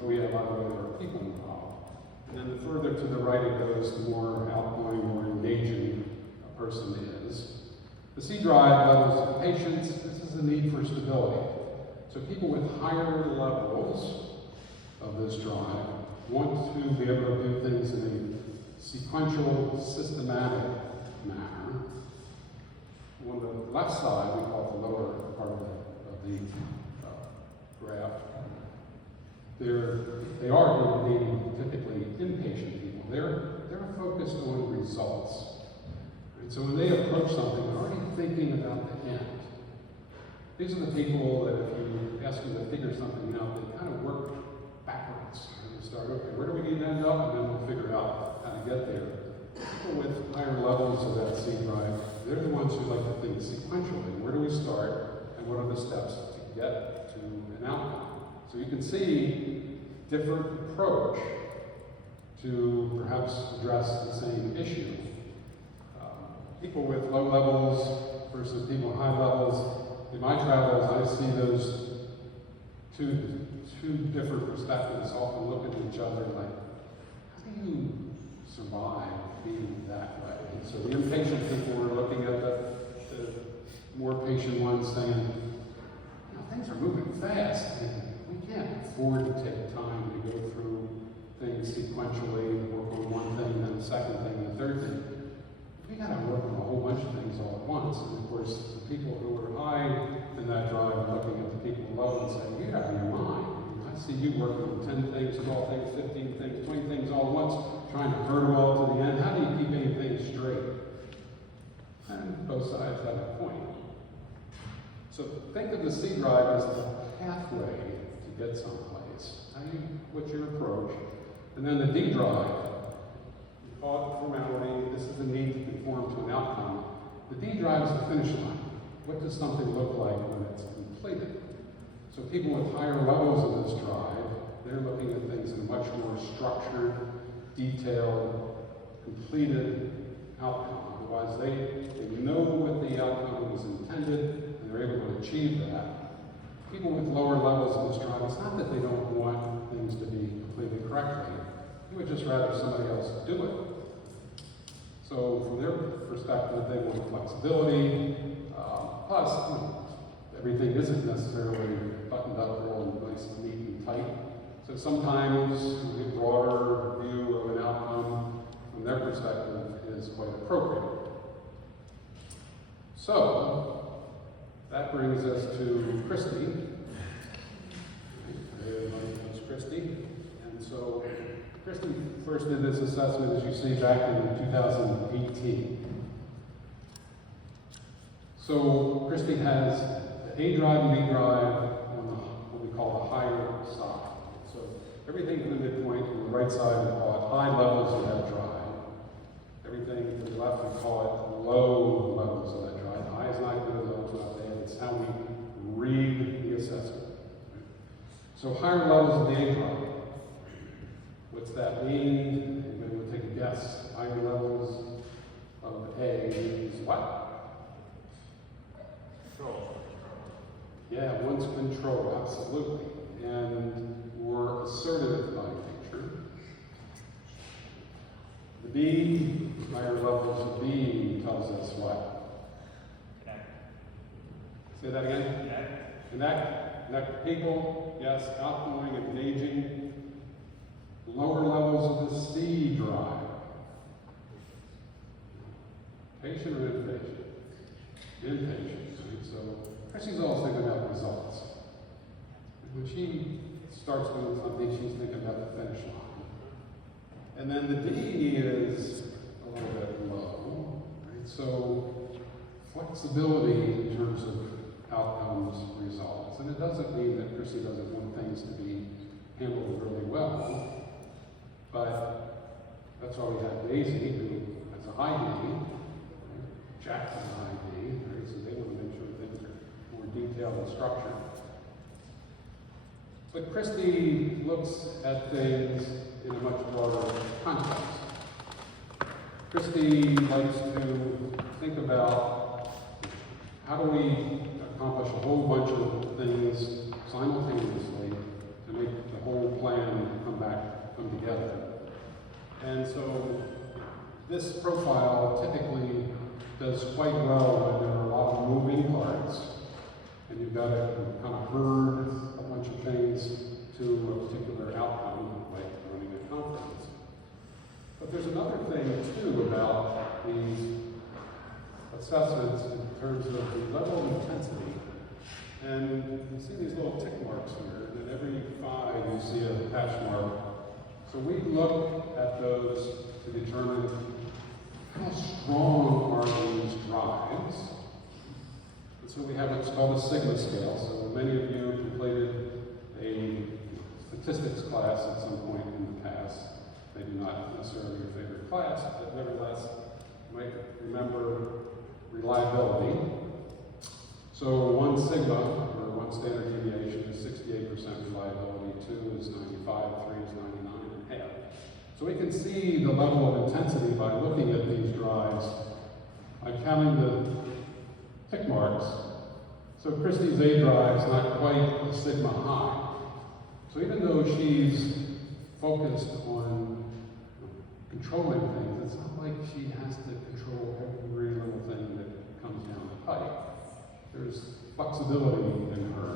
Oh yeah, by the way, there are people involved. And then the further to the right it goes, the more outgoing, more engaging a person is. The C drive levels of patience. This is the need for stability. So people with higher levels of this drive want to be able to do things in a sequential, systematic manner. On the left side, we call it the lower part of the graph. They are being typically impatient people. They're focused on results. And so when they approach something, they're already thinking about the end. These are the people that if you ask them to figure something out, they kind of work backwards. They start, okay, where do we need to end up? And then we'll figure out how to get there. People with higher levels of that C drive, they're the ones who like to think sequentially. Where do we start? And what are the steps to get to an outcome? So you can see different approach to perhaps address the same issue. People with low levels versus people with high levels. In my travels, I see those two different perspectives often look at each other like, how do you survive being that way? And so the impatient people were looking at the more patient ones saying, things are moving fast, and we can't afford to take time to go through things sequentially, work on one thing, then the second thing, and the third thing. We got to work on a whole bunch of things all at once. And of course, the people who are high in that drive are looking at the people below and saying, you're out of your mind. I see you working on 10 things, 12 things, 15 things, 20 things all at once, trying to herd them all to the end. How do you keep anything straight? And both sides have a point. So think of the C drive as the pathway to get someplace. What's your approach? And then the D drive, you call it formality, this is the need to conform to an outcome. The D drive is the finish line. What does something look like when it's completed? So people with higher levels of this drive, they're looking at things in a much more structured, detailed, completed outcome. Otherwise, they know what the outcome was intended, and they're able to achieve that. People with lower levels of this drive, it's not that they don't want things to be completed correctly. They would just rather somebody else do it. So from their perspective, they want flexibility. Plus, everything isn't necessarily buttoned up real nice and neat and tight. So sometimes a broader view of an outcome from their perspective is quite appropriate. So that brings us to Christy. Everybody knows Christy. And so Christy first did this assessment, as you see, back in 2018. So Christy has the A drive and B drive on what we call the higher side. So everything from the midpoint on the right side, we call it high levels of that drive. Everything to the left, we call it low levels of that drive. High is not good, low is not bad. It's how we read the assessment. So higher levels of the A drive. What's that mean? Anybody will take a guess. Higher levels of A means what? Control. Yeah, one's control, absolutely. And we're assertive by nature. The B, higher levels of B tells us what? Connect. Say that again? Connect. Connect people, yes, outgoing, engaging. Lower levels of the C drive. Patient or impatient? Impatient. So Chrissy's always thinking about results. And when she starts doing something, she's thinking about the finish line. And then the D is a little bit low. Right? So flexibility in terms of outcomes, results. And it doesn't mean that Chrissy doesn't want things to be handled really well. But that's why we have Daisy, who has a high D, right? Jack's a high D, right? So they want to make sure things are more detailed and structured. But Christy looks at things in a much broader context. Christy likes to think about how do we accomplish a whole bunch of things simultaneously to make the whole plan come together. And so this profile typically does quite well when there are a lot of moving parts and you've got to kind of herd a bunch of things to a particular outcome, like running a conference. But there's another thing too about these assessments in terms of the level of intensity. And you see these little tick marks here, and every 5 you see a hash mark. So we look at those to determine how strong are these drives. And so we have what's called a sigma scale. So many of you completed a statistics class at some point in the past. Maybe not necessarily your favorite class, but nevertheless, you might remember reliability. So 1 sigma, or 1 standard deviation, is 68% reliability, 2 is 95, 3 is 99.5. So we can see the level of intensity by looking at these drives, by counting the tick marks. So Christy's A drive is not quite a sigma high. So even though she's focused on controlling things, it's not like she has to control every little thing that comes down the pipe. There's flexibility in her.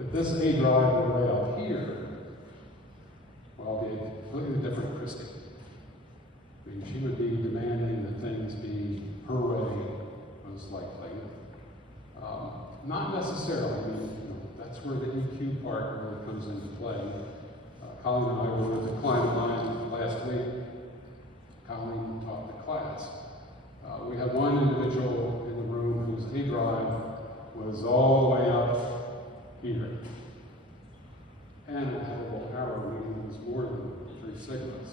If this A drive were right up here, well, it'd be a completely different Christy. I mean, she would be demanding that things be her way, most likely. Not necessarily. I mean, that's where the EQ part really comes into play. Colleen and I were with a client of mine last week. Colleen taught the class. We had one individual in the room whose A drive was all the way up here. And it had a little arrow meaning it was more than 3 sigmas.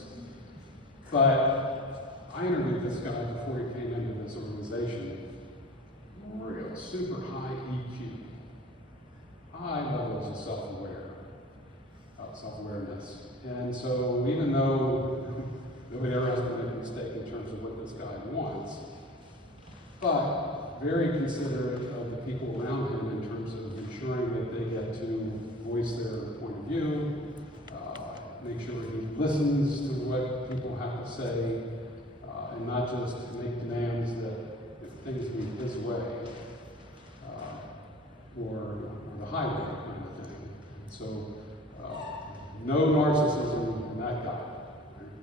But I interviewed this guy before he came into this organization. Real super high EQ. High levels of self-awareness. And so even though nobody ever has to make a mistake in terms of what this guy wants, but very considerate of the people around him in terms of ensuring that they get to voice their point of view, make sure he listens to what people have to say, and not just make demands that if things be his way, or the highway kind of thing. So, no narcissism in that guy. Right?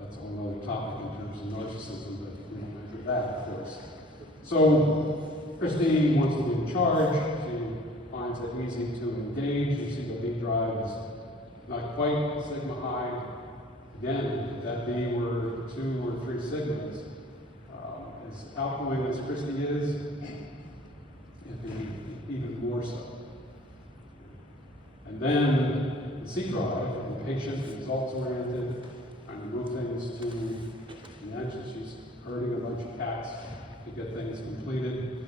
That's a whole other topic in terms of narcissism, but we don't measure that, of course. So, Christy wants to be in charge. She finds it easy to engage. You see the lead drive is not quite sigma high. Again, if that B were 2 or 3 sigmas, as outgoing as Christy is, it'd be even more so. And then the C drive, impatient, results-oriented, trying to move things to the edge. She's herding a bunch of cats to get things completed.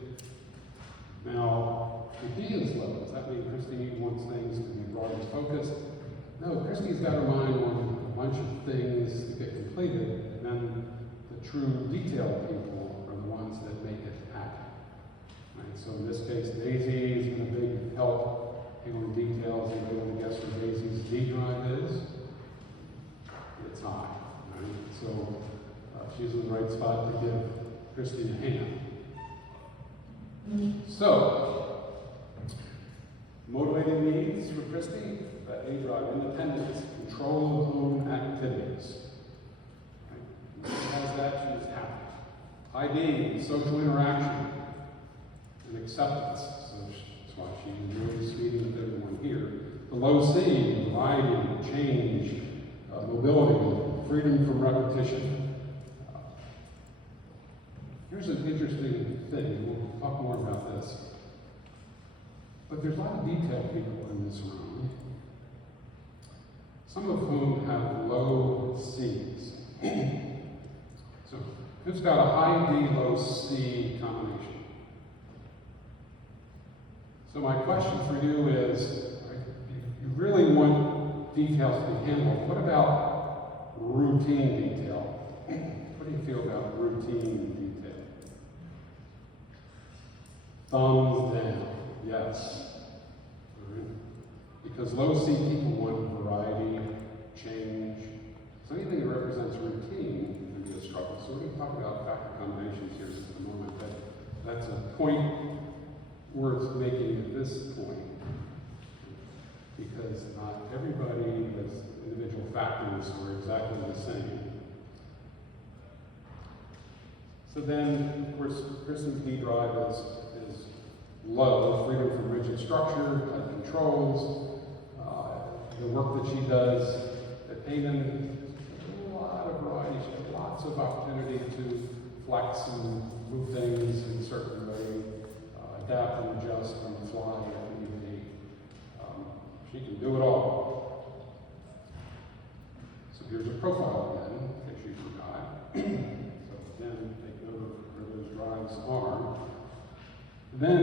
Now, the D is low. Does that mean Christy wants things to be broad and focused? No, Christy's got her mind on a bunch of things to get completed, and then the true detailed people are the ones that make it happen. Right? So in this case, Daisy has been a big help handling details. Anybody want to guess what Daisy's D drive is? It's high. Right? So she's in the right spot to give Christy a hand. So, motivating needs for Christy, that A drive, independence, control of own activities. Right? When she has that, she's happy. High D, social interaction and acceptance. So that's why she enjoys meeting with everyone here. The low C, variety, change, mobility, freedom from repetition. Here's an interesting thing. We'll talk more about this. But there's a lot of detailed people in this room, some of whom have low C's. So, who's got a high D, low C combination? So my question for you is, you really want details to be handled. What about routine detail? What do you feel about routine detail? Thumbs down, yes. Right. Because low C people want variety, change. So anything that represents routine can be a struggle. So we're going to talk about factor combinations here in a moment. That's a point worth making at this point. Because not everybody with individual factors are exactly the same. So then, of course, Kristen's D drive is low, freedom from rigid structure, tight controls. The work that she does at Payton, a lot of variety. She has lots of opportunity to flex and move things in a certain way, adapt and adjust on the fly if need be. She can do it all. So here's a profile again, in case you forgot. So again, take note of where those drives are. Then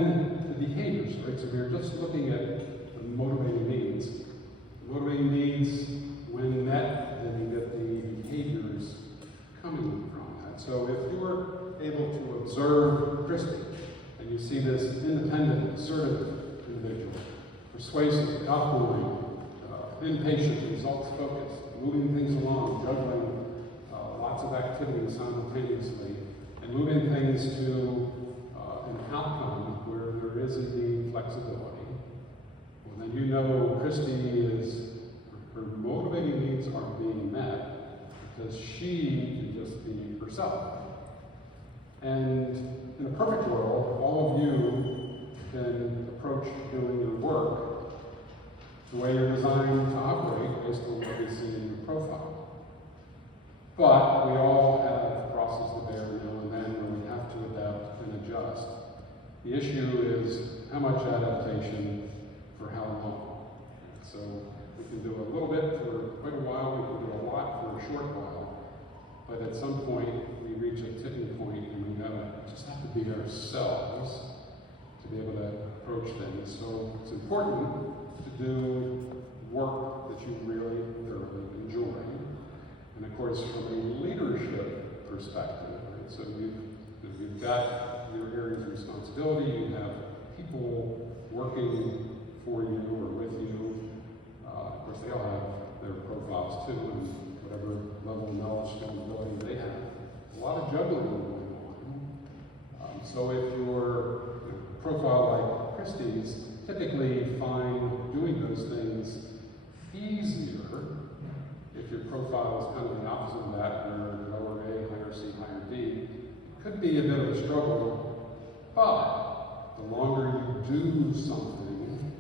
the behaviors, right? So we're just looking at the motivating needs. The motivating needs, when met, then you get the behaviors coming from that. So if you were able to observe Christy, and you see this independent, assertive individual, persuasive, outgoing, impatient, results-focused, moving things along, juggling lots of activities simultaneously, and moving things to an outcome where there is indeed flexibility, well then you know Christy is, her motivating needs are being met because she can just be herself. And in a perfect world, all of you can approach doing your work the way you're designed to operate based on what we see in your profile. But we all have crosses to bear now and then where we have to adapt and adjust. The issue is how much adaptation for how long. So we can do a little bit for quite a while, we can do a lot for a short while, but at some point we reach a tipping point and we just have to be ourselves to be able to approach things. So it's important to do work that you really thoroughly enjoy. And of course, from a leadership perspective, right? So you've got your areas of responsibility, you have people working for you or with you. Of course, they all have their profiles too, and whatever level of knowledge, skill, and ability they have. A lot of juggling going on. So if your profile like Christie's, typically find doing those things easier if your profile is kind of the opposite of that, where lower A, higher C, higher D. It could be a bit of a struggle, but the longer you do something,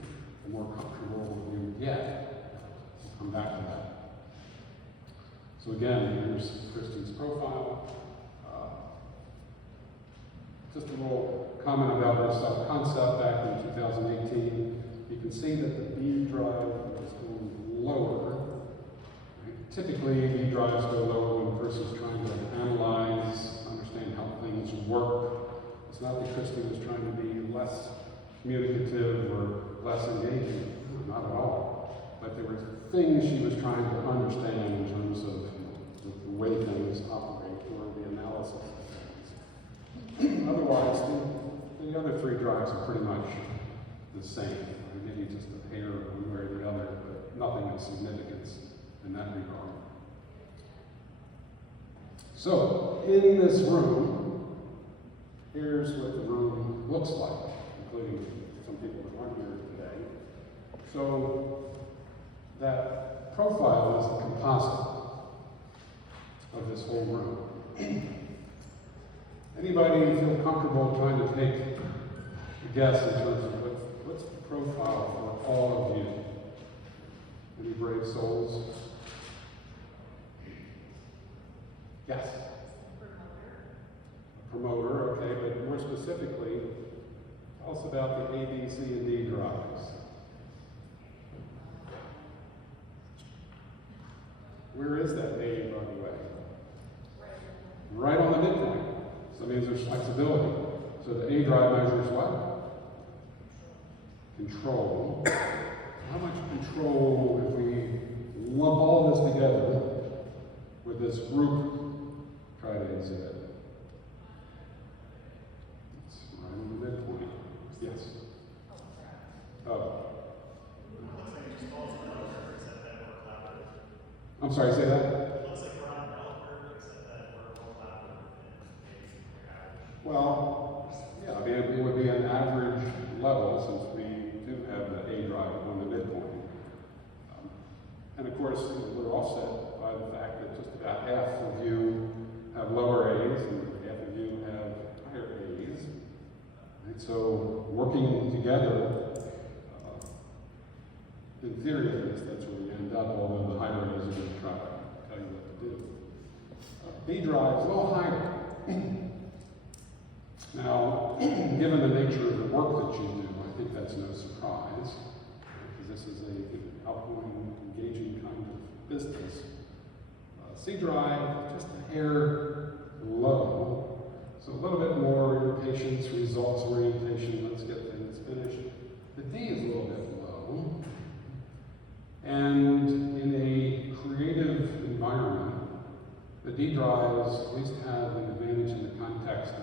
the more comfortable you get. We'll come back to that. So again, here's Christie's profile. Just a little comment about our self-concept back in 2018. You can see that the B drive is going lower. Right? Typically, B drives go lower when a person's trying to analyze, understand how things work. It's not that Christie was trying to be less communicative or less engaging, not at all. But there were things she was trying to understand in terms of the way things operate or the analysis of things. Otherwise, the other three drives are pretty much the same. Maybe just a hair one way or the other, but nothing of significance in that regard. So, in this room, here's what the room looks like, including some people that aren't here today. So, that profile is the composite of this whole room. Anybody feel comfortable trying to take a guess in terms of what's the profile for all of you? Any brave souls? Yes? A promoter, okay, but more specifically, tell us about the A, B, C, and D drives. Where is that A, by the way? Right on the midpoint. So that means there's flexibility. So the A drive measures what? Control. How much control, if we lump all this together with this group, try to exhibit? It's right on the midpoint. Yes? Oh. I'm sorry, say that? Well, yeah, I mean, it would be an average level since we do have the A drive on the midpoint. And of course, we're offset by the fact that just about half of you have lower A's and half of you have higher A's. Right? So working together, in theory at least, that's where we end up, although the higher A's are going to try to tell you what to do. B drive is a little higher. Now, given the nature of the work that you do, I think that's no surprise, because this is an outgoing, engaging kind of business. C drive, just a hair low, so a little bit more impatience, results orientation, let's get things finished. The D is a little bit low, and in a creative environment, the D drives at least have an advantage in the context of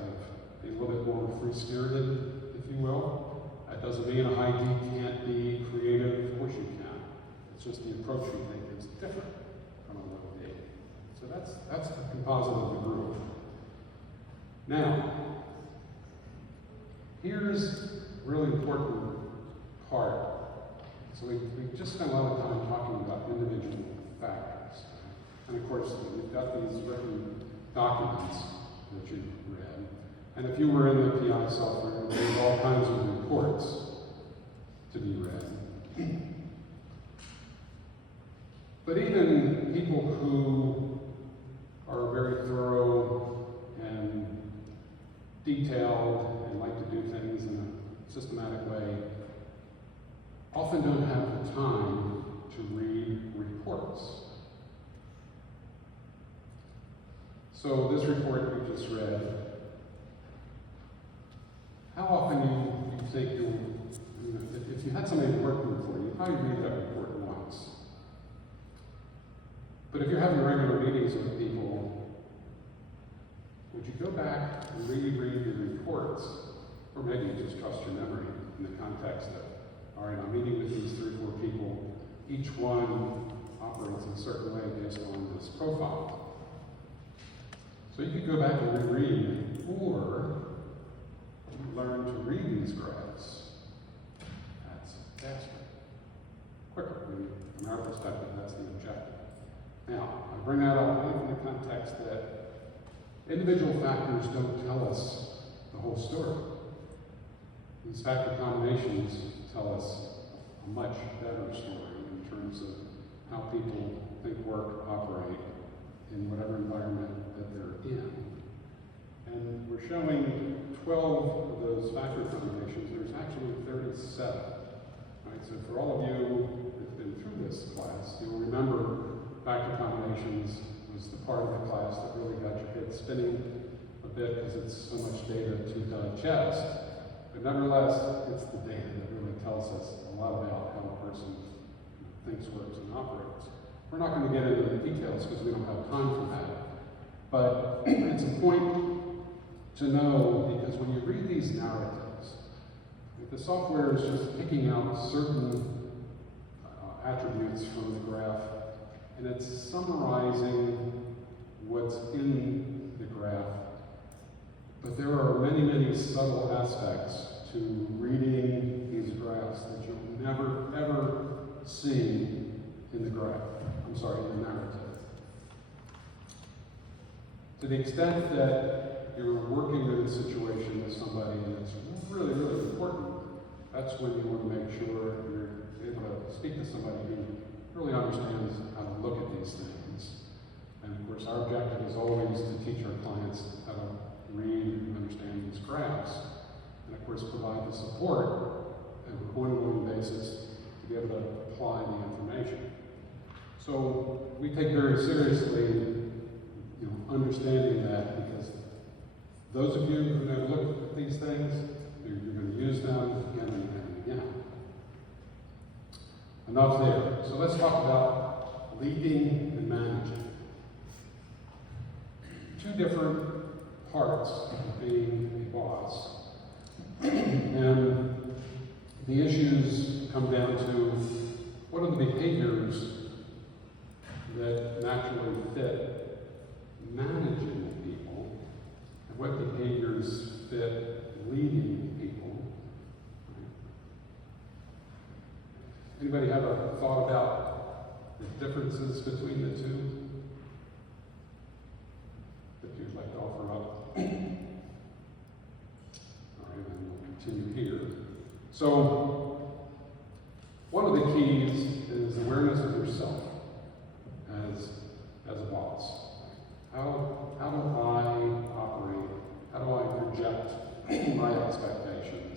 being a little bit more free-spirited, if you will. That doesn't mean a high D can't be creative. Of course you can. It's just the approach we take is different from a low D. So that's the composite of the group. Now, here's a really important part. So we just spent a lot of time talking about individual factors. And of course, we've got these written documents that you've read. And if you were in the PI software, there's all kinds of reports to be read. But even people who are very thorough and detailed and like to do things in often don't have the time to read reports. So this report we just read, how often you think if you had somebody working for you, you'd probably read that report once. But if you're having regular meetings with people, would you go back and reread your reports? Or maybe you just trust your memory in the context of, all right, I'm meeting with these 3 or 4 people. Each one operates in a certain way based on this profile. So you could go back and reread, or you learn to read these graphs. That's faster, quicker. From our perspective, that's the objective. Now, I bring that up only in the context that individual factors don't tell us the whole story. These factor combinations tell us a much better story in terms of how people think, work, operate in whatever environment that they're in. And we're showing 12 of those factor combinations. There's actually 37. Right? So for all of you who've been through this class, you'll remember factor combinations was the part of the class that really got your head spinning a bit because it's so much data to digest. But nevertheless, it's the data that really tells us a lot about how a person thinks, works, and operates. We're not going to get into the details because we don't have time for that. But it's a point to know, because when you read these narratives, if the software is just picking out certain attributes from the graph, and it's summarizing what's in the graph, but there are many, many subtle aspects to reading these graphs that you'll never, ever see in the graph. In the narrative. To the extent that you're working in a situation with somebody that's really, really important, that's when you want to make sure you're able to speak to somebody who really understands how to look at these things. And of course, our objective is always to teach our clients how to read and understand these graphs, and of course, provide the support on an ongoing basis to be able to apply the information. So we take very seriously, understanding that, because those of you who have looked at these things, you're going to use them again and again and again. Enough there. So let's talk about leading and managing. 2 different parts of being a boss. And the issues come down to, what are the behaviors that naturally fit managing people, and what behaviors fit leading people? Anybody have a thought about the differences between the two that you'd like to offer up? All right, then we'll continue here. So, one of the keys is awareness of yourself as a boss. How do I operate? How do I project my expectations?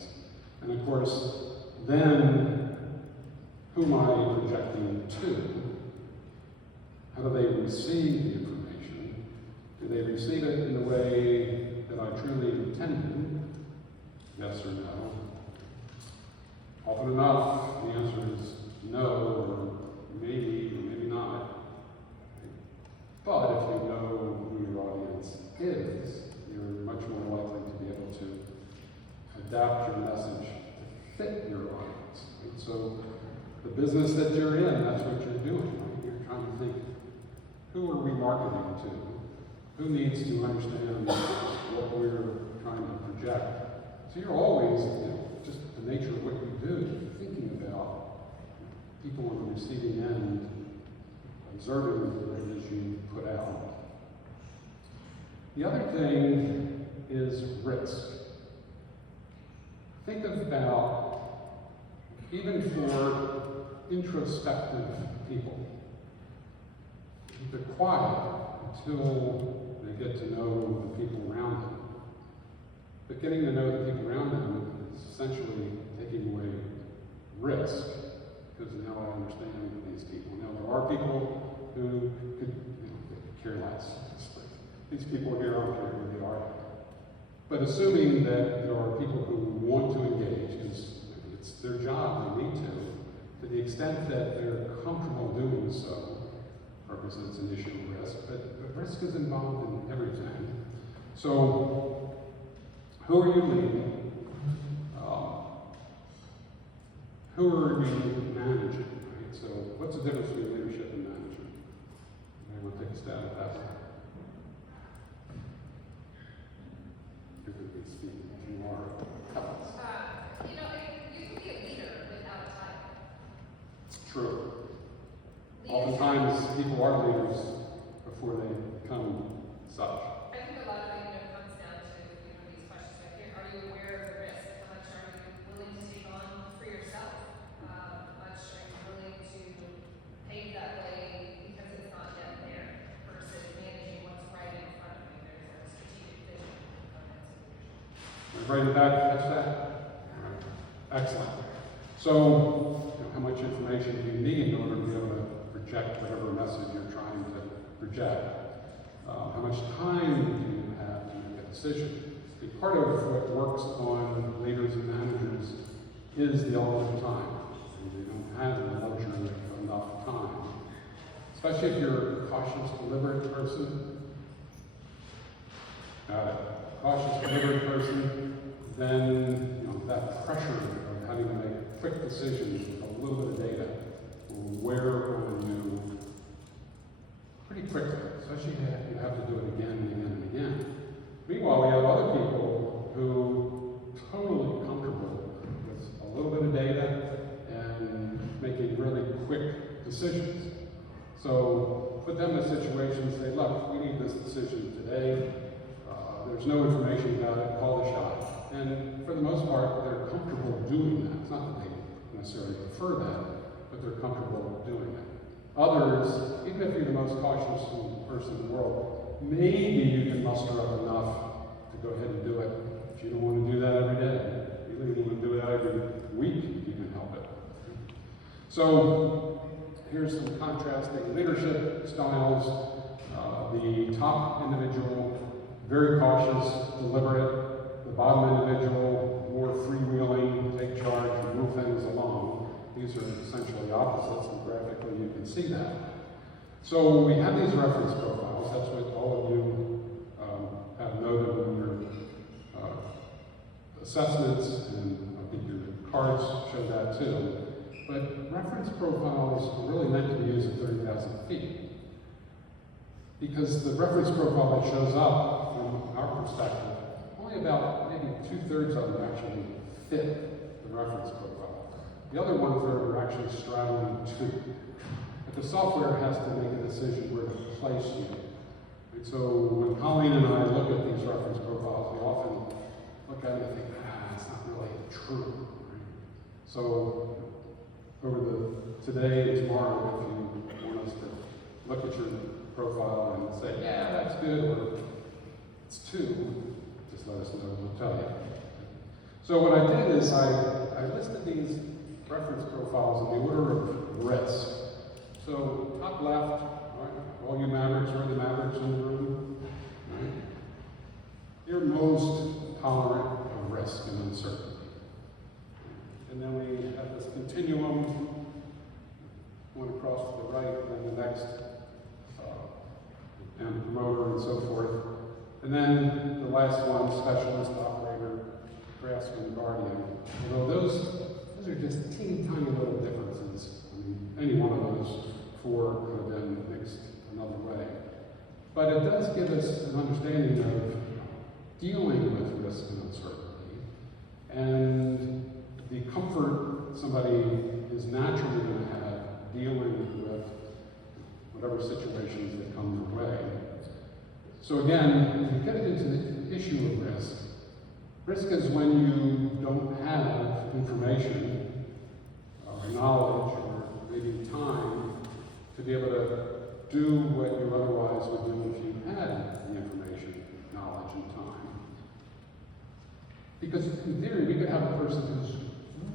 And of course, then, who am I projecting to? How do they receive the information? Do they receive it in the way that I truly intended? Yes or no? Often enough, the answer is no, or maybe not. But if you know who your audience is, you're much more likely to be able to adapt your message to fit your audience. Right? So the business that you're in, that's what you're doing. Right? You're trying to think, who are we marketing to? Who needs to understand what we're trying to project? So you're always, just the nature of what you do, you're thinking about people on the receiving end, observing what it is you put out. The other thing is risk. Think about, even for introspective people, they're quiet until they get to know the people around them. But getting to know the people around them is essentially taking away risk care less. These people here aren't care who they are. But assuming that there are people who want to engage, because it's their job, they need to the extent that they're comfortable doing so, represents an issue of risk, but risk is involved in everything. So, who are you leading? Who are you managing, right? So, what's the difference between leadership and management? Anyone take a stab at that? You're going to be speaking to more couples. You can be a leader without a title. It's true. Oftentimes, people are leaders before they become such. I think a lot of it comes down to these questions right here. Are you aware of the risk? How much are you willing to take on for yourself? How much are you willing to pave that way because it's not yet there versus managing what's right in front of you? There's a strategic vision component to leadership. Right in the back, catch that? All right. Excellent. So, how much information do you need in order to be able to project whatever message you're trying to project? How much time do you have to make a decision? Part of what works on leaders and managers is the element of time. And they don't have the luxury of enough time. Especially if you're a cautious, deliberate person. Got it. Cautious, deliberate person, then that pressure of having to make quick decisions with a little bit of data will wear on you pretty quickly, especially if you have to do it again and again and again. Meanwhile, we have other people who are totally comfortable with a little bit of data and making really quick decisions. So put them in a situation and say, look, we need this decision today. There's no information about it, call the shot. And for the most part, they're comfortable doing that. It's not that they necessarily prefer that, but they're comfortable doing it. Others, even if you're the most cautious person in the world, maybe you can muster up enough to go ahead and do it. If you don't want to do that every day, even if you want to do it every week, you can help it. So here's some contrasting leadership styles. The top individual, very cautious, deliberate. The bottom individual, more freewheeling, take charge, and move things along. These are essentially opposites, and graphically you can see that. So we have these reference profiles. That's what all of you have noted in your assessments, and I think your cards show that too. But reference profiles are really meant to be used at 30,000 feet. Because the reference profile that shows up from our perspective, only about maybe 2/3 of them actually fit the reference profile. The other 1/3 are actually straddling two. But the software has to make a decision where to place you. And so when Colleen and I look at these reference profiles, we often look at it and think, it's not really true. Right? So over today and tomorrow, if you want us to look at your profile and say, yeah, that's good, or it's 2, just let us know, we'll tell you. So what I did is I listed these reference profiles in the order of risk. So top left, all you Mavericks, are the Mavericks in the room? Right? You're most tolerant of risk and uncertainty. And then we have this continuum, one across to the right, and then the next, and promoter and so forth. And then the last one, specialist, operator, craftsman, guardian. Although those are just teeny tiny little differences. I mean, any one of those 4 could have been mixed another way. But it does give us an understanding of dealing with risk and uncertainty, and the comfort somebody is naturally going to have dealing with whatever situations that come their way. So again, when you get into the issue of risk, risk is when you don't have information or knowledge or maybe time to be able to do what you otherwise would do if you had the information, knowledge, and time. Because in theory, we could have a person who's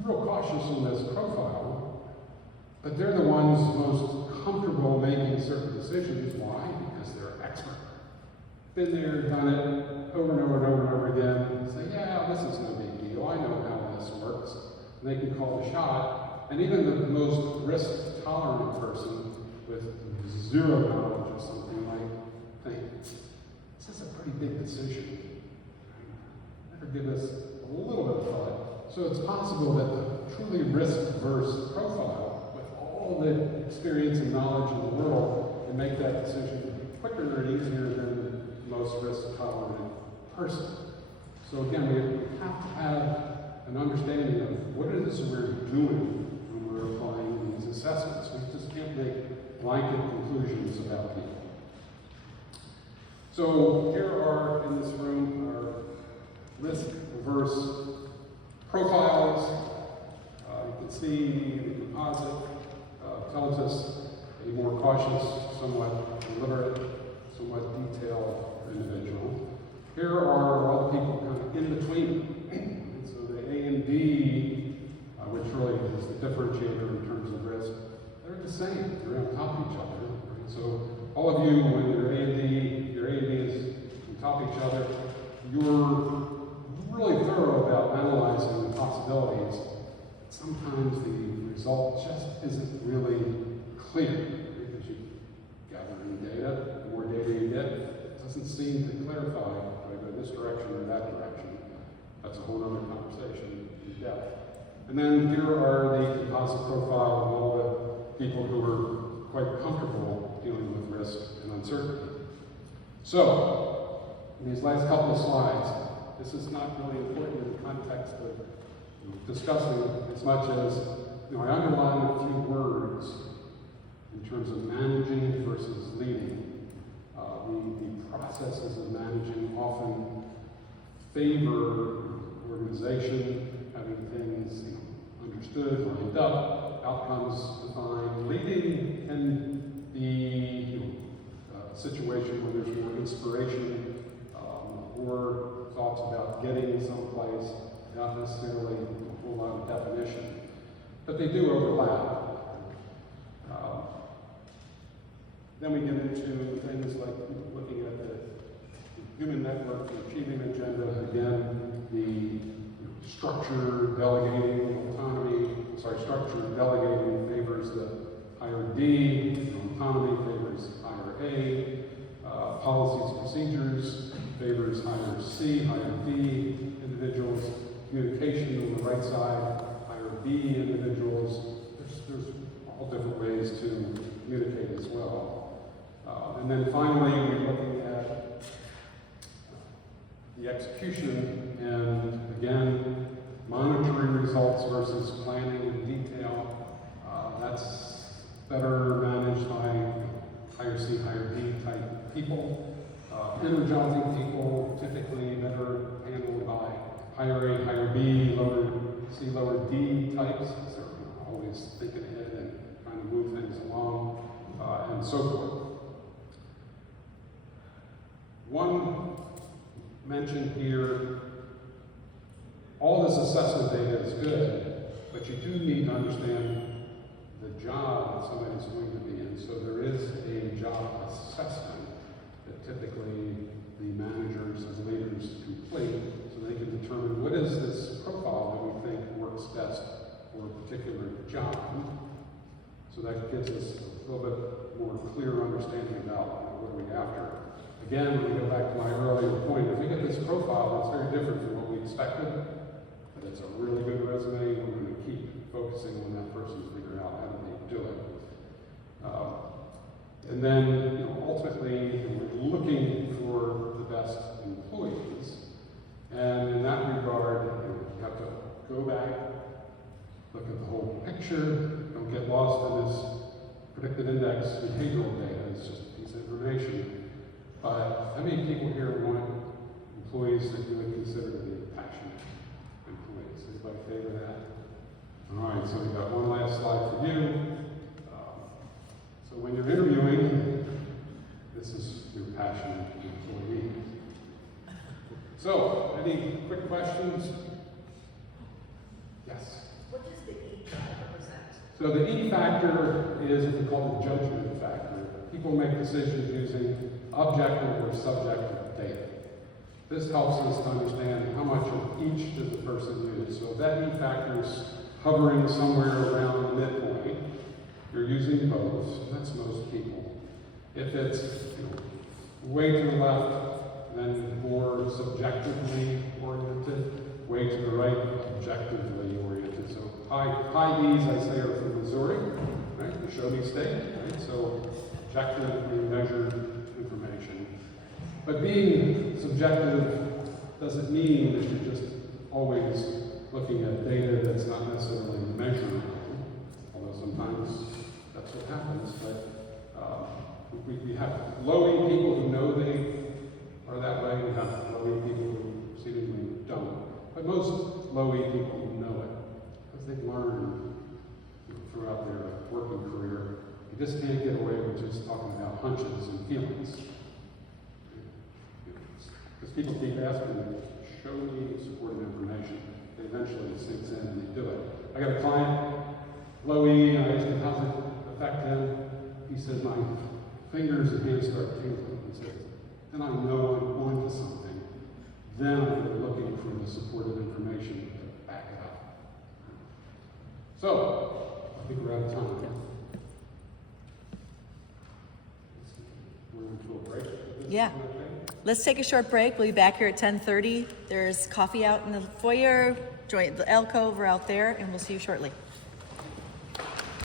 real cautious in this profile, but they're the ones most comfortable making certain decisions. Why? Because because they're expert. Been there, done it, over and over and over and over again. Say, yeah, this is no big deal. I know how this works. And they can call the shot. And even the most risk-tolerant person with zero knowledge of something might think, this is a pretty big decision. Better give this a little bit of thought. So it's possible that the truly risk-averse profile, with all the experience and knowledge in the world, can make that decision quicker and easier than the most risk-tolerant person. So again, we have to have an understanding of what it is we're doing when we're applying these assessments. We just can't make blanket conclusions about people. So here are, in this room, our risk-averse profiles. You can see the composite tells us a more cautious, somewhat deliberate, somewhat detailed individual. Here are all the people kind of in between. And so the A and D, which really is the differentiator in terms of risk, they're the same. They're on top of each other. Right? So all of you, when your A and D is on top of each other, you're really thorough about analyzing the possibilities. Sometimes the result just isn't really clear because you gather in data. The more data you get, it doesn't seem to clarify do I go this direction or that direction. That's a whole other conversation in depth. And then here are the composite profile of all the people who are quite comfortable dealing with risk and uncertainty. So, in these last couple of slides, this is not really important in the context of discussing as much as, I underline a few words in terms of managing versus leading. The processes of managing often favor organization, having things understood, lined up, outcomes defined. Leading can be a situation where there's more inspiration, more thoughts about getting someplace, not necessarily a whole lot of definition. But they do overlap. Then we get into things like looking at the human network, the achieving agenda, again, the structure delegating favors the higher D, autonomy favors higher A, policies, procedures favors higher C, higher D individuals, communication on the right side, higher B individuals. There's all different ways to communicate as well. And then finally, we're looking at the execution, and again, monitoring results versus planning in detail. That's better managed by higher C, higher D type people. Energizing people, typically better handled by higher A, higher B, lower C, lower D types, because they're always thinking ahead and trying to move things along, and so forth. One mention here, all this assessment data is good, but you do need to understand the job that somebody's going to be in. So there is a job assessment that typically the managers and leaders complete so they can determine what is this profile that we think works best for a particular job. So that gives us a little bit more clear understanding about what are we after. Again, when we go back to my earlier point, if we get this profile that's very different from what we expected, but it's a really good resume, we're going to keep focusing on that person to figure out how do they do it. And then, ultimately, we're looking for the best employees. And in that regard, you have to go back, look at the whole picture, don't get lost in this predictive index behavioral data. It's just a piece of information. But how many people here want employees that you would consider to be passionate employees? Anybody favor that? All right, so we've got one last slide for you. So when you're interviewing, this is your passionate employee. So, any quick questions? Yes? What does the E represent? So the E factor is what we call the judgment factor. People make decisions using objective or subjective data. This helps us to understand how much of each does the person use. So if that E factor is hovering somewhere around the midpoint, you're using both, and that's most people. If it's way to the left, then more subjectively oriented, way to the right, objectively oriented. So high E's, I say, are from Missouri, right? The Show-Me State, right? So objectively measured information. But being subjective doesn't mean that you're just always looking at data that's not necessarily measurable, although sometimes that's what happens. But we have low-E people who know they are that way. We have low-E people who seemingly don't. But most low-E people know it because they've learned throughout their working career. You just can't get away with just talking about hunches and feelings. Because people keep asking me, show me supportive information. It eventually sinks in and they do it. I got a client, low-E, and I asked him, how's it affect him? He says, my fingers and hands start tingling. He says, then I know I'm on to something. Then I'm looking for the supportive information to back it up. So, I think we're out of time. We're into a break. Yeah. Let's take a short break. We'll be back here at 10:30. There's coffee out in the foyer. Join the alcove or out there, and we'll see you shortly.